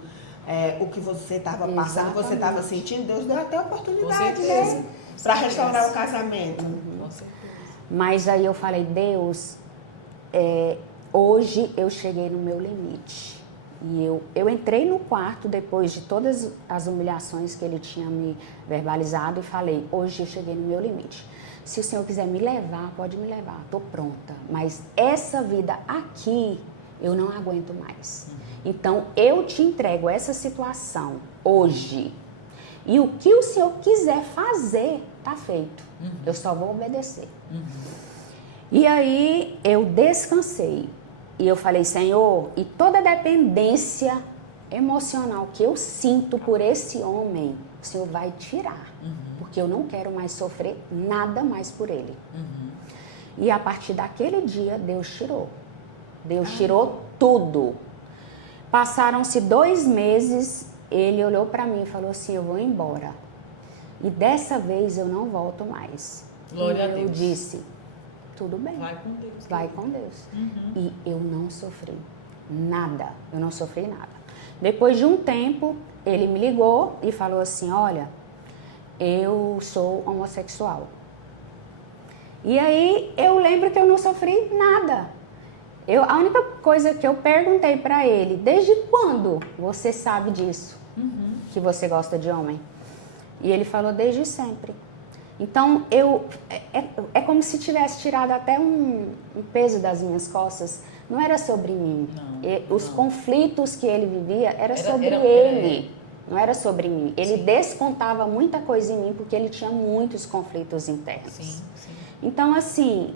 o que você estava passando, o que você estava sentindo, Deus deu até a oportunidade, né? Para restaurar o casamento. Com certeza. Mas aí eu falei, Deus, hoje eu cheguei no meu limite. E eu entrei no quarto depois de todas as humilhações que ele tinha me verbalizado e falei, hoje eu cheguei no meu limite. Se o Senhor quiser me levar, pode me levar, estou pronta. Mas essa vida aqui, eu não aguento mais. Então, eu te entrego essa situação hoje. E o que o Senhor quiser fazer, está feito. Eu só vou obedecer. E aí, eu descansei. E eu falei, Senhor, e toda dependência emocional que eu sinto por esse homem, o Senhor vai tirar. Porque eu não quero mais sofrer nada mais por ele. E a partir daquele dia, Deus tirou. Deus tirou tudo. Passaram-se 2 meses, ele olhou para mim e falou assim, eu vou embora. E dessa vez eu não volto mais. Glória a Eu Deus. disse, tudo bem. Vai com Deus. Vai com Deus. E eu não sofri nada. Eu não sofri nada. Depois de um tempo, ele me ligou e falou assim, olha, eu sou homossexual. E aí eu lembro que eu não sofri nada. A única coisa que eu perguntei para ele, desde quando você sabe disso? Que você gosta de homem? E ele falou, desde sempre. Então, é como se tivesse tirado até um peso das minhas costas. Não era sobre mim. Os conflitos que ele vivia era sobre ele. não era sobre mim. Ele descontava muita coisa em mim porque ele tinha muitos conflitos internos. Sim, sim. Então, assim,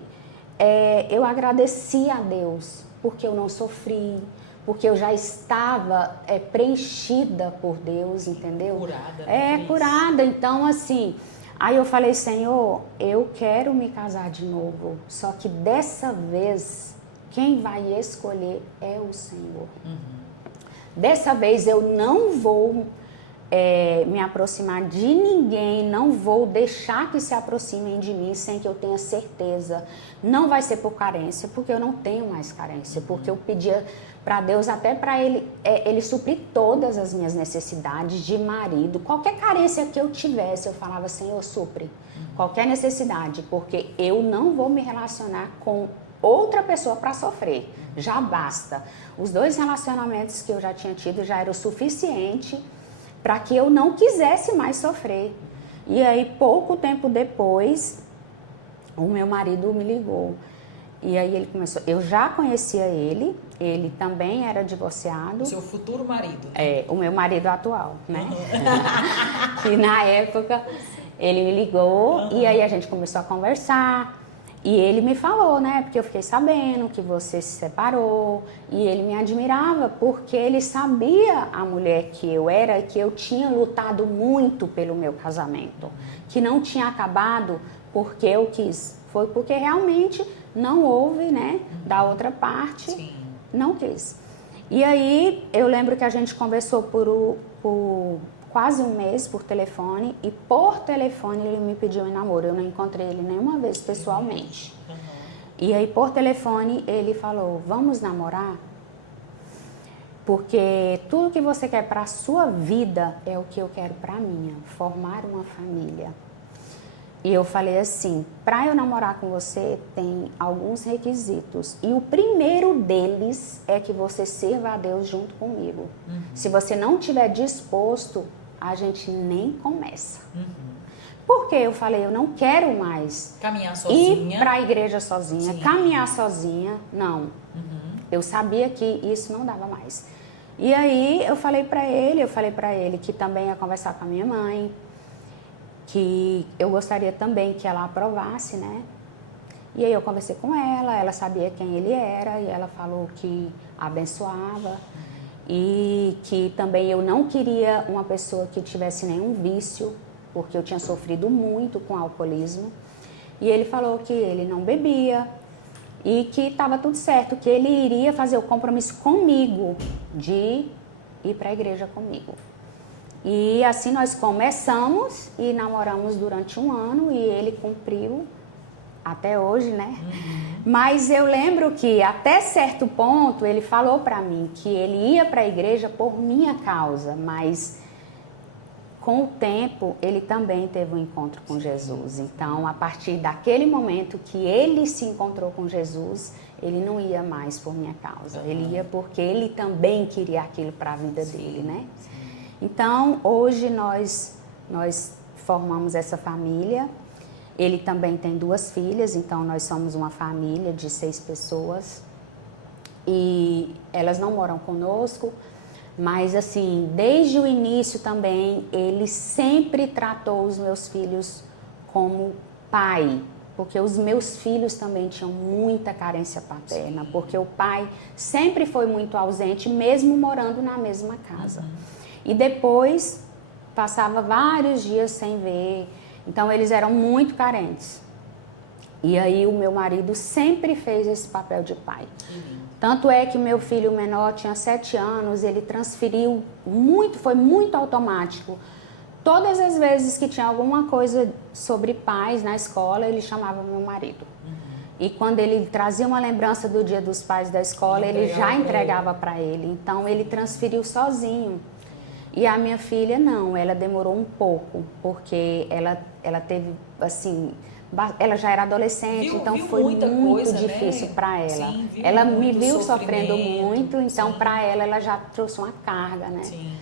eu agradeci a Deus porque eu não sofri, porque eu já estava preenchida por Deus, entendeu? Curada. Curada. Então, assim, aí eu falei, Senhor, eu quero me casar de novo, só que dessa vez, quem vai escolher é o Senhor. Dessa vez eu não vou me aproximar de ninguém, não vou deixar que se aproximem de mim sem que eu tenha certeza. Não vai ser por carência, porque eu não tenho mais carência, porque eu pedia para Deus até para ele suprir todas as minhas necessidades de marido. Qualquer carência que eu tivesse, eu falava, Senhor, supre qualquer necessidade, porque eu não vou me relacionar com outra pessoa para sofrer. Já basta. Os 2 relacionamentos que eu já tinha tido já era o suficiente para que eu não quisesse mais sofrer. E aí, pouco tempo depois, o meu marido me ligou. E aí ele começou, eu já conhecia ele também era divorciado. Seu futuro marido. O meu marido atual, né? E na época, ele me ligou e aí a gente começou a conversar. E ele me falou, né? Porque eu fiquei sabendo que você se separou. E ele me admirava porque ele sabia a mulher que eu era e que eu tinha lutado muito pelo meu casamento. Que não tinha acabado porque eu quis. Foi porque realmente não houve, né? Da outra parte, Sim. Não quis. E aí eu lembro que a gente conversou por quase um mês por telefone, e por telefone ele me pediu em namoro. Eu não encontrei ele nenhuma vez pessoalmente. E aí por telefone ele falou, vamos namorar? Porque tudo que você quer para a sua vida é o que eu quero para a minha, formar uma família. E eu falei assim, para eu namorar com você tem alguns requisitos. E o primeiro deles é que você sirva a Deus junto comigo. Se você não estiver disposto, a gente nem começa. Porque eu falei, eu não quero mais caminhar sozinha. Ir para a igreja sozinha, Sim. caminhar sozinha, não. Eu sabia que isso não dava mais. E aí eu falei para ele que também ia conversar com a minha mãe, que eu gostaria também que ela aprovasse, né? E aí eu conversei com ela sabia quem ele era e ela falou que abençoava e que também eu não queria uma pessoa que tivesse nenhum vício, porque eu tinha sofrido muito com alcoolismo. E ele falou que ele não bebia e que estava tudo certo, que ele iria fazer o compromisso comigo de ir para a igreja comigo. E assim nós começamos e namoramos durante 1 ano e ele cumpriu até hoje, né? Mas eu lembro que até certo ponto ele falou para mim que ele ia para a igreja por minha causa, mas com o tempo ele também teve um encontro com Jesus. Então, a partir daquele momento que ele se encontrou com Jesus, ele não ia mais por minha causa. Ele ia porque ele também queria aquilo para a vida dele, né? Então, hoje nós formamos essa família. Ele também tem 2 filhas, então nós somos uma família de 6 pessoas. E elas não moram conosco, mas assim, desde o início também, ele sempre tratou os meus filhos como pai. Porque os meus filhos também tinham muita carência paterna, porque o pai sempre foi muito ausente, mesmo morando na mesma casa. E depois, passava vários dias sem ver. Então, eles eram muito carentes. E aí, o meu marido sempre fez esse papel de pai. Tanto é que meu filho menor tinha 7 anos, ele transferiu muito, foi muito automático. Todas as vezes que tinha alguma coisa sobre pais na escola, ele chamava meu marido. E quando ele trazia uma lembrança do Dia dos Pais da escola, ele já entregava para ele. Então, ele transferiu sozinho. E a minha filha não, ela demorou um pouco, porque ela teve, assim, ela já era adolescente, então foi muito difícil, né? Para ela. Sim, ela me viu sofrendo muito, então para ela já trouxe uma carga, né? Sim.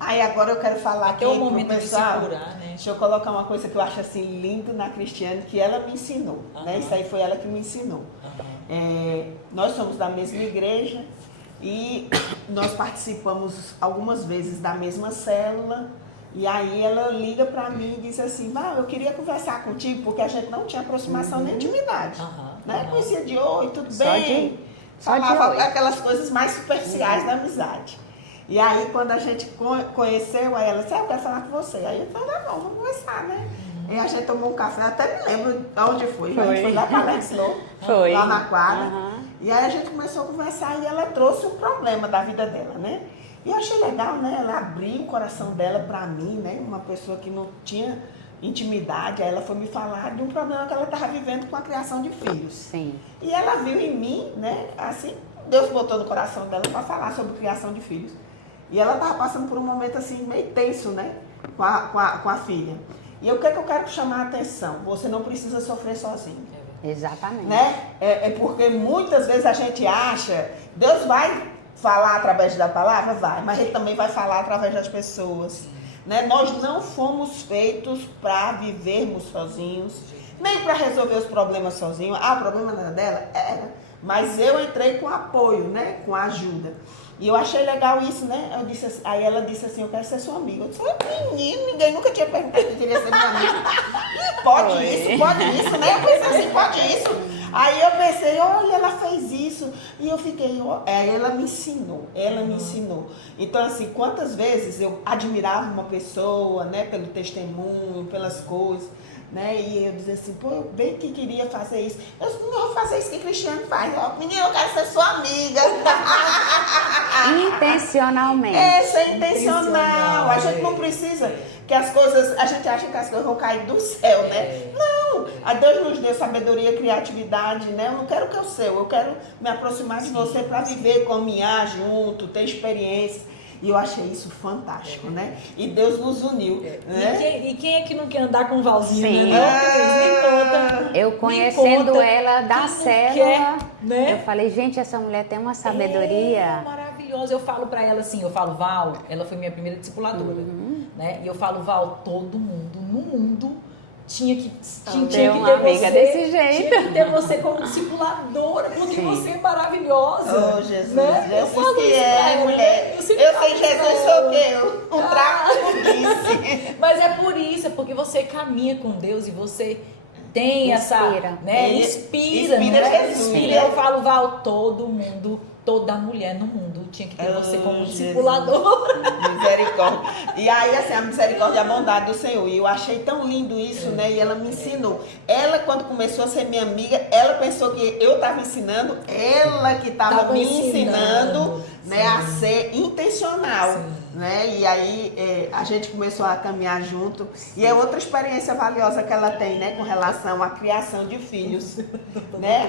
Aí agora eu quero falar aqui o momento pro pessoal, de segurar, né? Deixa eu colocar uma coisa que eu acho assim lindo na Cristiane, que ela me ensinou, né? Isso aí foi ela que me ensinou. Nós somos da mesma igreja, E nós participamos algumas vezes da mesma célula. E aí ela liga pra mim e diz assim, Val, eu queria conversar contigo, porque a gente não tinha aproximação nem intimidade. Né? Conhecia de oi, tudo bem? Falava aquelas coisas mais superficiais da amizade. E aí quando a gente conheceu, aí ela disse, eu quero falar com você. Aí eu falei, tá bom, vamos conversar, né? E a gente tomou um café, até me lembro de onde foi. A gente foi lá para Alex Low, lá na quadra. E aí a gente começou a conversar e ela trouxe um problema da vida dela, né? E eu achei legal, né? Ela abriu o coração dela para mim, né? Uma pessoa que não tinha intimidade. Aí ela foi me falar de um problema que ela estava vivendo com a criação de filhos. Sim. E ela viu em mim, né? Assim, Deus botou no coração dela para falar sobre criação de filhos. E ela estava passando por um momento assim, meio tenso, né? Com a filha. E o que é que eu quero chamar a atenção? Você não precisa sofrer sozinho. Exatamente. Né? É porque muitas vezes a gente acha, Deus vai falar através da palavra? Vai, mas Ele também vai falar através das pessoas. Né? Nós não fomos feitos para vivermos sozinhos, nem para resolver os problemas sozinhos. O problema não era dela? Era. Mas eu entrei com apoio, né? Com ajuda. E eu achei legal isso, né? Aí ela disse assim, eu quero ser sua amiga. Eu disse, menino, ninguém nunca tinha perguntado que queria ser minha amiga. E pode isso, né? Eu pensei assim, pode isso. Aí eu pensei, olha, ela fez isso. E eu fiquei, ela me ensinou. Então, assim, quantas vezes eu admirava uma pessoa, né? Pelo testemunho, pelas coisas. Né? E eu dizia assim, pô, eu bem que queria fazer isso. Eu disse, não vou fazer isso que Cristiano faz. Menina, eu quero ser sua amiga. Intencionalmente. Isso é intencional. A gente não precisa que as coisas, a gente acha que as coisas vão cair do céu, né? Não, a Deus nos deu sabedoria, criatividade, né? Eu não quero o que é o seu, eu quero me aproximar de você para viver, caminhar junto, ter experiência. E eu achei isso fantástico, né? E Deus nos uniu. Né? E quem é que não quer andar com o Valzinho, Sim. né? Eu conhecendo ela da célula, né? Eu falei, gente, essa mulher tem uma sabedoria. Maravilhosa. Eu falo pra ela assim, Val, ela foi minha primeira discipuladora, né? E eu falo, Val, todo mundo no mundo tinha que ter uma amiga desse jeito. Tinha que ter você como discipuladora, porque você é maravilhosa. Oh, Jesus. Né? Jesus que é, mulher. Eu sem Jesus sou o quê? Um trago de Mas é por isso, é porque você caminha com Deus e você tem essa, né? Inspira, né? Jesus. Eu falo, Val, todo mundo, toda mulher no mundo tinha que ter você como discipuladora. Misericórdia. E aí, assim, a misericórdia e a bondade do Senhor. E eu achei tão lindo isso, né? E ela me ensinou. Ela, quando começou a ser minha amiga, ela pensou que eu estava ensinando, ela que estava me ensinando, né, a ser intencional. Né? E aí a gente começou a caminhar junto. E é outra experiência valiosa que ela tem, né, com relação à criação de filhos. Né?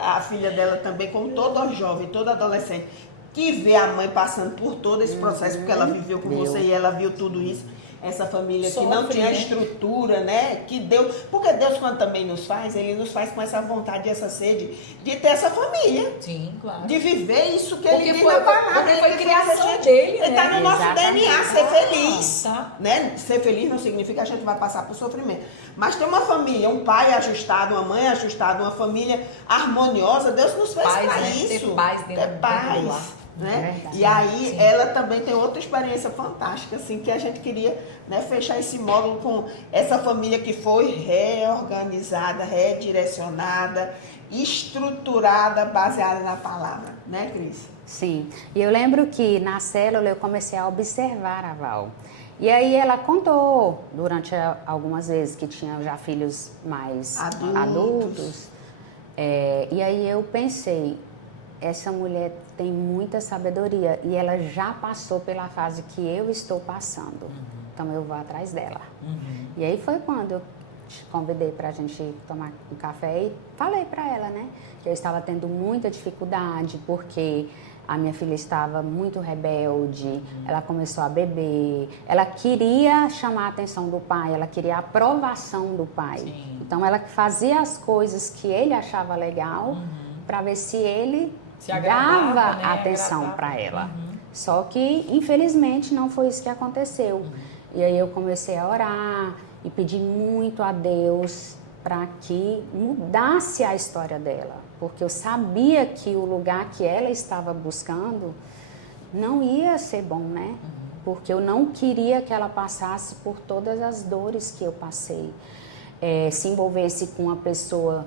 A filha dela também, como toda jovem, toda adolescente, que vê a mãe passando por todo esse processo, porque ela viveu com você e ela viu tudo isso. Essa família que não tinha estrutura, né? Que Deus, porque Deus, quando também nos faz, Ele nos faz com essa vontade e essa sede de ter essa família. Sim, claro. De viver isso que porque Ele diz na palavra. Porque foi criação dele, né? Ele está no nosso DNA, ser feliz. Tá. Né? Ser feliz não significa que a gente vai passar por sofrimento. Mas ter uma família, um pai ajustado, uma mãe ajustada, uma família harmoniosa, Deus nos fez para isso. Ter paz dentro ter paz. Né? Verdade, e aí ela também tem outra experiência fantástica, assim, que a gente queria, né, fechar esse módulo com essa família que foi reorganizada, redirecionada, estruturada, baseada na palavra, né, Cris? Sim, e eu lembro que na célula eu comecei a observar a Val. E aí ela contou durante algumas vezes que tinha já filhos mais adultos. E aí eu pensei, essa mulher tem muita sabedoria e ela já passou pela fase que eu estou passando. Então eu vou atrás dela. E aí foi quando eu te convidei para a gente tomar um café e falei para ela, né? Que eu estava tendo muita dificuldade porque a minha filha estava muito rebelde, ela começou a beber, ela queria chamar a atenção do pai, ela queria a aprovação do pai. Sim. Então ela fazia as coisas que ele achava legal para ver se ele dava atenção para ela. Só que, infelizmente, não foi isso que aconteceu. E aí eu comecei a orar e pedi muito a Deus para que mudasse a história dela. porque eu sabia que o lugar que ela estava buscando não ia ser bom, né? Porque eu não queria que ela passasse por todas as dores que eu passei. Se envolvesse com uma pessoa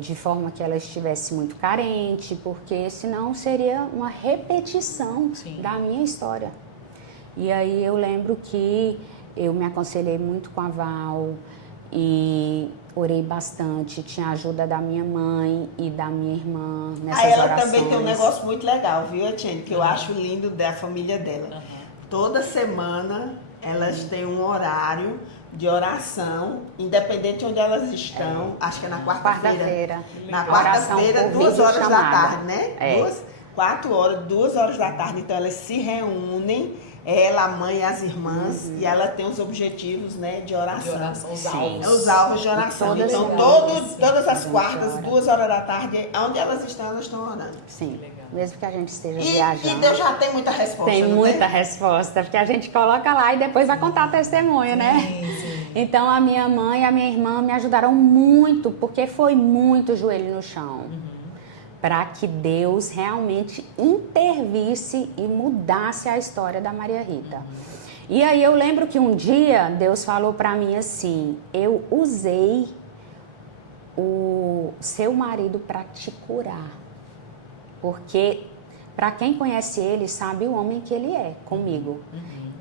de forma que ela estivesse muito carente, porque senão seria uma repetição da minha história. E aí eu lembro que eu me aconselhei muito com a Val e orei bastante, tinha a ajuda da minha mãe e da minha irmã nessas ela orações. também tem um negócio muito legal, viu, Etienne? Que eu acho lindo da família dela. Toda semana elas têm um horário de oração, independente de onde elas estão, acho que é na quarta-feira. Na quarta-feira, 2 horas da tarde, né? 2 horas da tarde, então elas se reúnem, ela, a mãe e as irmãs, e ela tem os objetivos, né, de oração. Os alvos de oração. Então, todas as quartas, 2 horas da tarde, onde elas estão orando. Sim, mesmo que a gente esteja viajando. E Deus já tem muita resposta, Tem muita resposta, porque a gente coloca lá e depois vai contar testemunho, né? Sim. Então, a minha mãe e a minha irmã me ajudaram muito, porque foi muito joelho no chão. Para que Deus realmente intervisse e mudasse a história da Maria Rita. E aí eu lembro que um dia Deus falou para mim assim: eu usei o seu marido para te curar. Porque para quem conhece ele, sabe o homem que ele é comigo.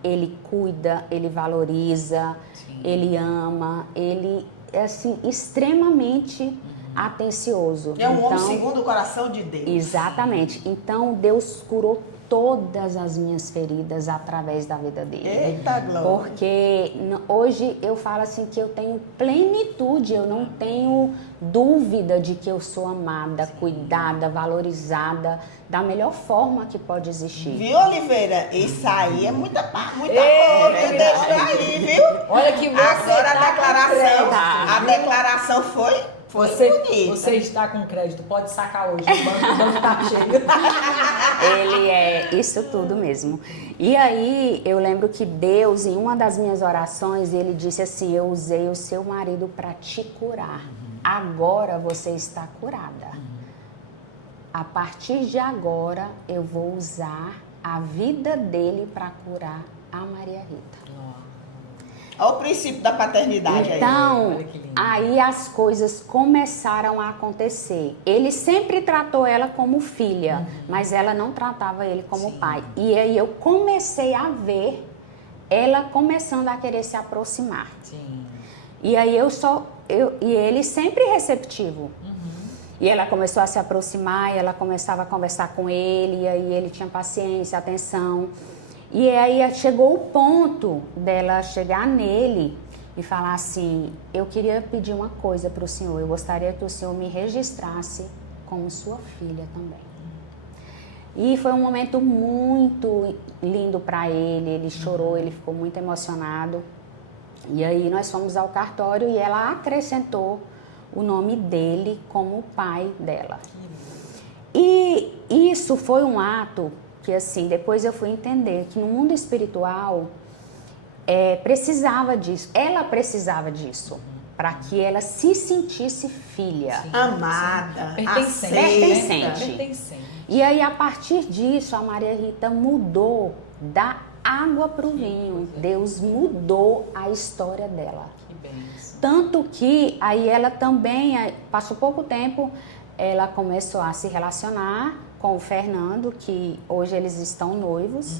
Ele cuida, ele valoriza, ele ama, ele é assim extremamente atencioso. É um homem segundo o coração de Deus. Exatamente. Então Deus curou todas as minhas feridas através da vida dele. Eita glória. Porque hoje eu falo assim que eu tenho plenitude, eu não tenho dúvida de que eu sou amada, cuidada, valorizada da melhor forma que pode existir. Viu, Oliveira? Isso aí é muita coisa. Deixa aí, viu? Olha que você agora tá a declaração foi bonita. Você está com crédito, pode sacar hoje, o banco tá cheio. Ele é isso tudo mesmo. E aí eu lembro que Deus, em uma das minhas orações, ele disse assim: eu usei o seu marido para te curar. Agora você está curada. A partir de agora eu vou usar a vida dele para curar a Maria Rita. Olha o princípio da paternidade aí. Então, aí as coisas começaram a acontecer. Ele sempre tratou ela como filha, mas ela não tratava ele como pai. E aí eu comecei a ver ela começando a querer se aproximar. E aí e ele sempre receptivo. E ela começou a se aproximar, e ela começava a conversar com ele, e aí ele tinha paciência, atenção. E aí chegou o ponto dela chegar nele e falar assim: eu queria pedir uma coisa para o senhor, eu gostaria que o senhor me registrasse como sua filha também. E foi um momento muito lindo para ele chorou, ele ficou muito emocionado. E aí nós fomos ao cartório e ela acrescentou o nome dele como pai dela. E isso foi um ato que assim, depois eu fui entender que no mundo espiritual precisava disso, ela precisava disso, para que ela se sentisse filha. Amada, pertencente. E aí a partir disso a Maria Rita mudou da água para o vinho. Deus mudou a história dela. Que bênção. Tanto que aí ela também, passou pouco tempo, ela começou a se relacionar com o Fernando, que hoje eles estão noivos.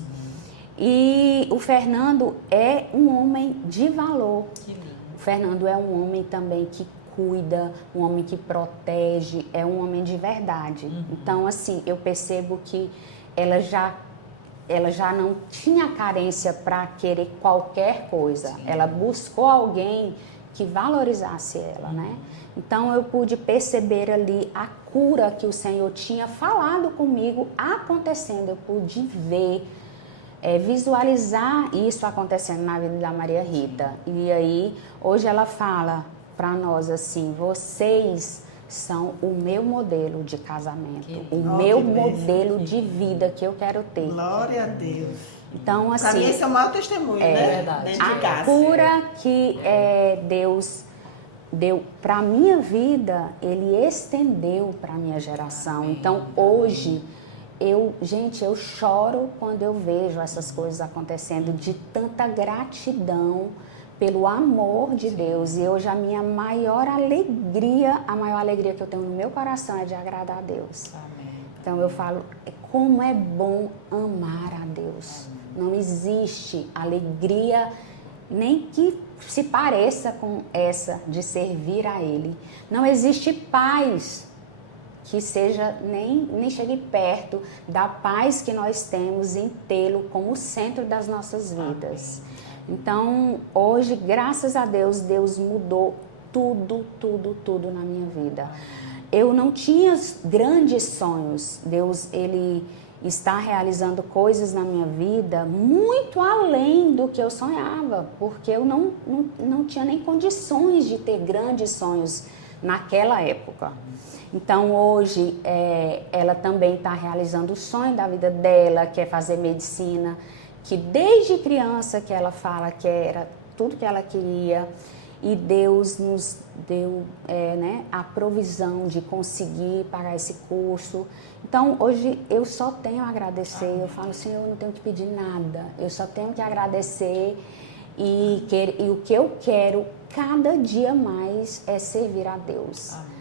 E o Fernando é um homem de valor. Que lindo. O Fernando é um homem também que cuida, um homem que protege, é um homem de verdade. Então, assim, eu percebo que ela já não tinha carência para querer qualquer coisa. Ela buscou alguém que valorizasse ela, né? Então eu pude perceber ali a cura que o Senhor tinha falado comigo acontecendo. Eu pude ver, visualizar isso acontecendo na vida da Maria Rita. E aí, hoje ela fala para nós assim: vocês são o meu modelo de casamento, o meu modelo de vida que eu quero ter. Glória a Deus. Então, assim, para mim esse é o maior testemunho, né? Verdade. Dentro de a casa. cura que Deus deu para a minha vida, Ele estendeu para a minha geração. Então, hoje, gente, eu choro quando eu vejo essas coisas acontecendo, de tanta gratidão pelo amor de Deus. E hoje a maior alegria que eu tenho no meu coração é de agradar a Deus. Amém. Então eu falo, como é bom amar a Deus. Não existe alegria nem que se pareça com essa de servir a Ele. Não existe paz que seja nem chegue perto da paz que nós temos em tê-lo como centro das nossas vidas. Então, hoje, graças a Deus, Deus mudou tudo na minha vida. Eu não tinha grandes sonhos. Deus, Ele está realizando coisas na minha vida muito além do que eu sonhava, porque eu não tinha nem condições de ter grandes sonhos naquela época. Então, hoje, ela também está realizando o sonho da vida dela, que é fazer medicina, que desde criança que ela fala que era tudo que ela queria, e Deus nos deu a provisão de conseguir pagar esse curso. Então, hoje eu só tenho a agradecer. Eu falo, Senhor, eu não tenho que pedir nada, eu só tenho que agradecer, e o que eu quero cada dia mais é servir a Deus. Amém.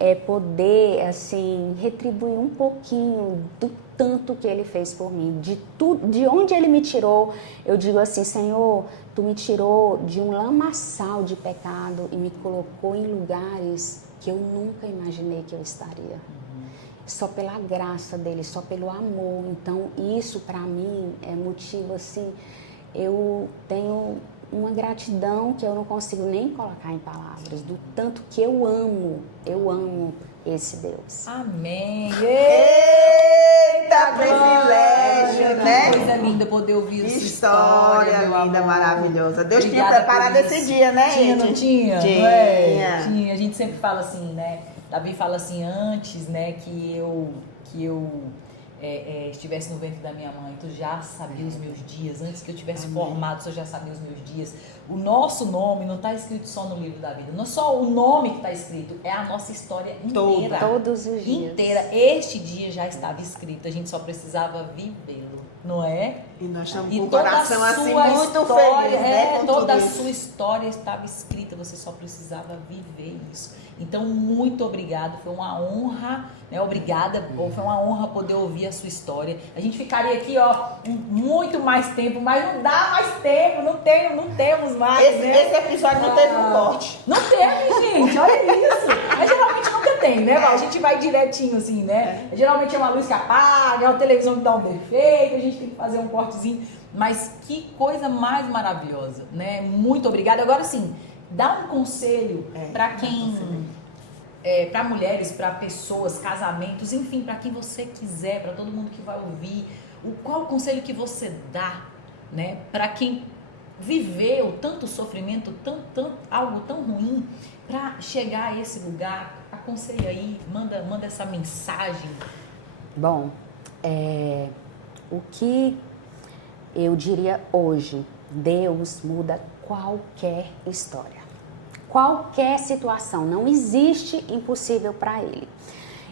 É poder, assim, retribuir um pouquinho do tanto que Ele fez por mim, de onde Ele me tirou. Eu digo assim, Senhor, Tu me tirou de um lamaçal de pecado e me colocou em lugares que eu nunca imaginei que eu estaria. Só pela graça dEle, só pelo amor. Então, isso para mim é motivo, assim, eu tenho uma gratidão que eu não consigo nem colocar em palavras, do tanto que eu amo esse Deus. Amém. Eita, privilégio, né? Que coisa linda poder ouvir essa História meu linda, amor. maravilhosa. Deus Obrigada tinha preparado por esse isso. dia, né, Tinha, gente? não tinha? Tinha. Tinha. A gente sempre fala assim, né? Davi fala assim, antes, né, que eu estivesse no ventre da minha mãe, tu já sabia os meus dias. Antes que eu tivesse formado, tu já sabia os meus dias. O nosso nome não está escrito só no livro da vida. Não é só o nome que está escrito, é a nossa história inteira. Todos os dias. Inteira. Este dia já estava escrito, a gente só precisava vivê-lo, não é? E nós estamos E com o toda coração a assim sua muito história, feliz, né? Com toda a tudo isso. sua história estava escrita, você só precisava viver isso. Então, muito obrigado, foi uma honra, né? Obrigada, foi uma honra poder ouvir a sua história. A gente ficaria aqui, ó, muito mais tempo, mas não dá mais tempo, não temos mais, Esse episódio não teve um corte. Não teve, gente, olha isso. Mas geralmente nunca tem, né? A gente vai direitinho assim, né? Geralmente é uma luz que apaga, é uma televisão que dá um defeito, a gente tem que fazer um cortezinho. Mas que coisa mais maravilhosa, né? Muito obrigada. Agora sim, dá um conselho para quem... para mulheres, para pessoas, casamentos, enfim, para quem você quiser, para todo mundo que vai ouvir. Qual o conselho que você dá, né? Para quem viveu tanto sofrimento, algo tão ruim, para chegar a esse lugar? Aconselha aí, manda essa mensagem. Bom, o que eu diria hoje, Deus muda qualquer história, qualquer situação, não existe impossível para Ele.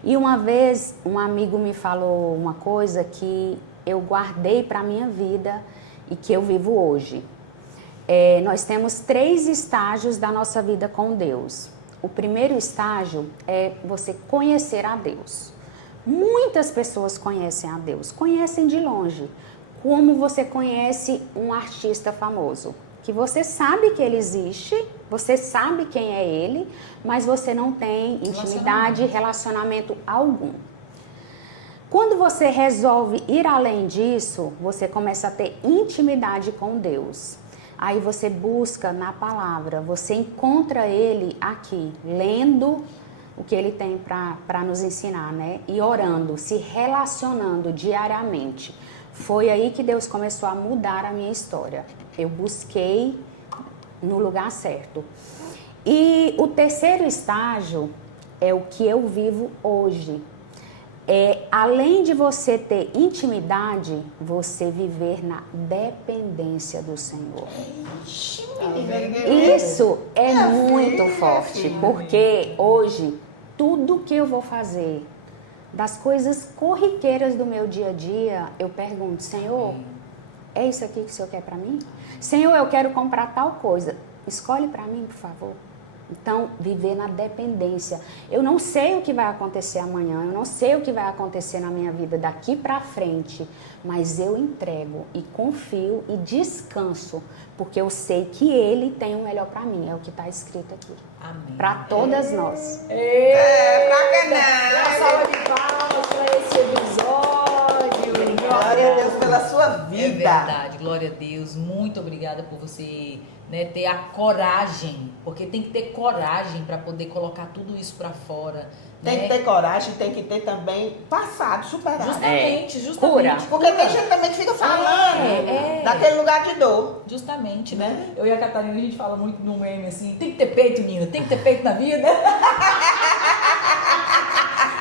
E uma vez um amigo me falou uma coisa que eu guardei para a minha vida e que eu vivo hoje. Nós temos 3 estágios da nossa vida com Deus. O primeiro estágio é você conhecer a Deus. Muitas pessoas conhecem a Deus, conhecem de longe, como você conhece um artista famoso, que você sabe que ele existe, você sabe quem é ele, mas você não tem intimidade, relacionamento algum. Quando você resolve ir além disso, você começa a ter intimidade com Deus. Aí você busca na palavra, você encontra Ele aqui, lendo o que Ele tem para nos ensinar, né? E orando, se relacionando diariamente. Foi aí que Deus começou a mudar a minha história. Eu busquei no lugar certo. E o terceiro estágio é o que eu vivo hoje. além de você ter intimidade, você viver na dependência do Senhor. Isso é muito forte, porque hoje tudo que eu vou fazer, das coisas corriqueiras do meu dia a dia, eu pergunto, Senhor, é isso aqui que o Senhor quer para mim? Senhor, eu quero comprar tal coisa, escolhe para mim, por favor. Então, viver na dependência. Eu não sei o que vai acontecer amanhã, eu não sei o que vai acontecer na minha vida daqui para frente, mas eu entrego e confio e descanso, porque eu sei que Ele tem o melhor para mim, é o que está escrito aqui. Amém. Para todas nós. Pra que Uma não? salva de palmas para esse episódio. Glória a Deus pela sua vida. É verdade, glória a Deus. Muito obrigada por você, né, ter a coragem, porque tem que ter coragem para poder colocar tudo isso para fora. Tem né? que ter coragem, tem que ter também passado, superado. Justamente. Cura. Porque tem gente também que fica falando daquele lugar de dor. Justamente, né? Eu e a Catarina, a gente fala muito no meme assim, tem que ter peito, menina, tem que ter peito na vida.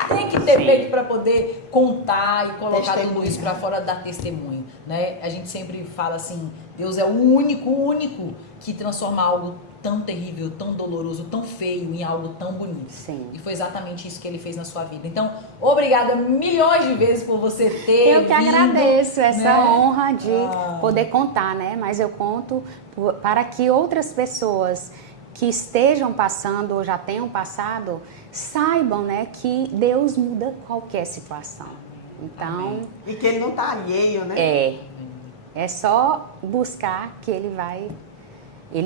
Tem que ter peito para poder contar e colocar tudo isso para fora, dar testemunho, né? A gente sempre fala assim, Deus é o único que transforma algo tão terrível, tão doloroso, tão feio em algo tão bonito. Sim. E foi exatamente isso que Ele fez na sua vida. Então, obrigada milhões de vezes por você ter Eu que vindo, agradeço essa né? honra de poder contar, né? Mas eu conto para que outras pessoas que estejam passando ou já tenham passado saibam, né, que Deus muda qualquer situação. Então, E que ele não tá alheio, né? é só buscar que Ele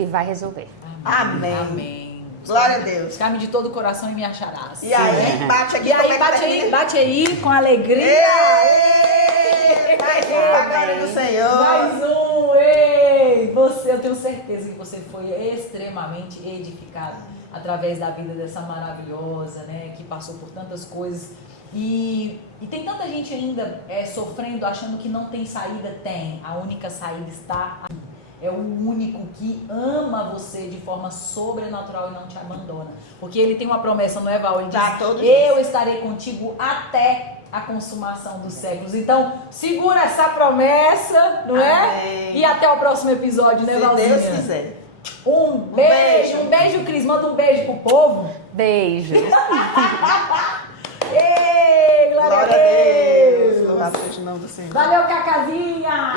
vai resolver. Amém. Amém. Glória a Deus. Buscar-me de todo o coração e me acharás. E aí, bate aqui. E aí, como é que termina? bate aí com alegria. E aí, mais um pra glória do Senhor. Mais um, ei! Eu tenho certeza que você foi extremamente edificado através da vida dessa maravilhosa, né? Que passou por tantas coisas. E tem tanta gente ainda sofrendo, achando que não tem saída. Tem. A única saída está aqui. É o único que ama você de forma sobrenatural e não te abandona. Porque ele tem uma promessa, não é, Val? Ele diz, eu estarei contigo até a consumação dos séculos. Então, segura essa promessa, não é? E até o próximo episódio, né, Valzinha? Se Deus quiser. Um beijo, Cris. Manda um beijo pro povo. Beijo. Ei, glória a Deus. Louvado seja o nome do Senhor. Valeu, Cacazinha!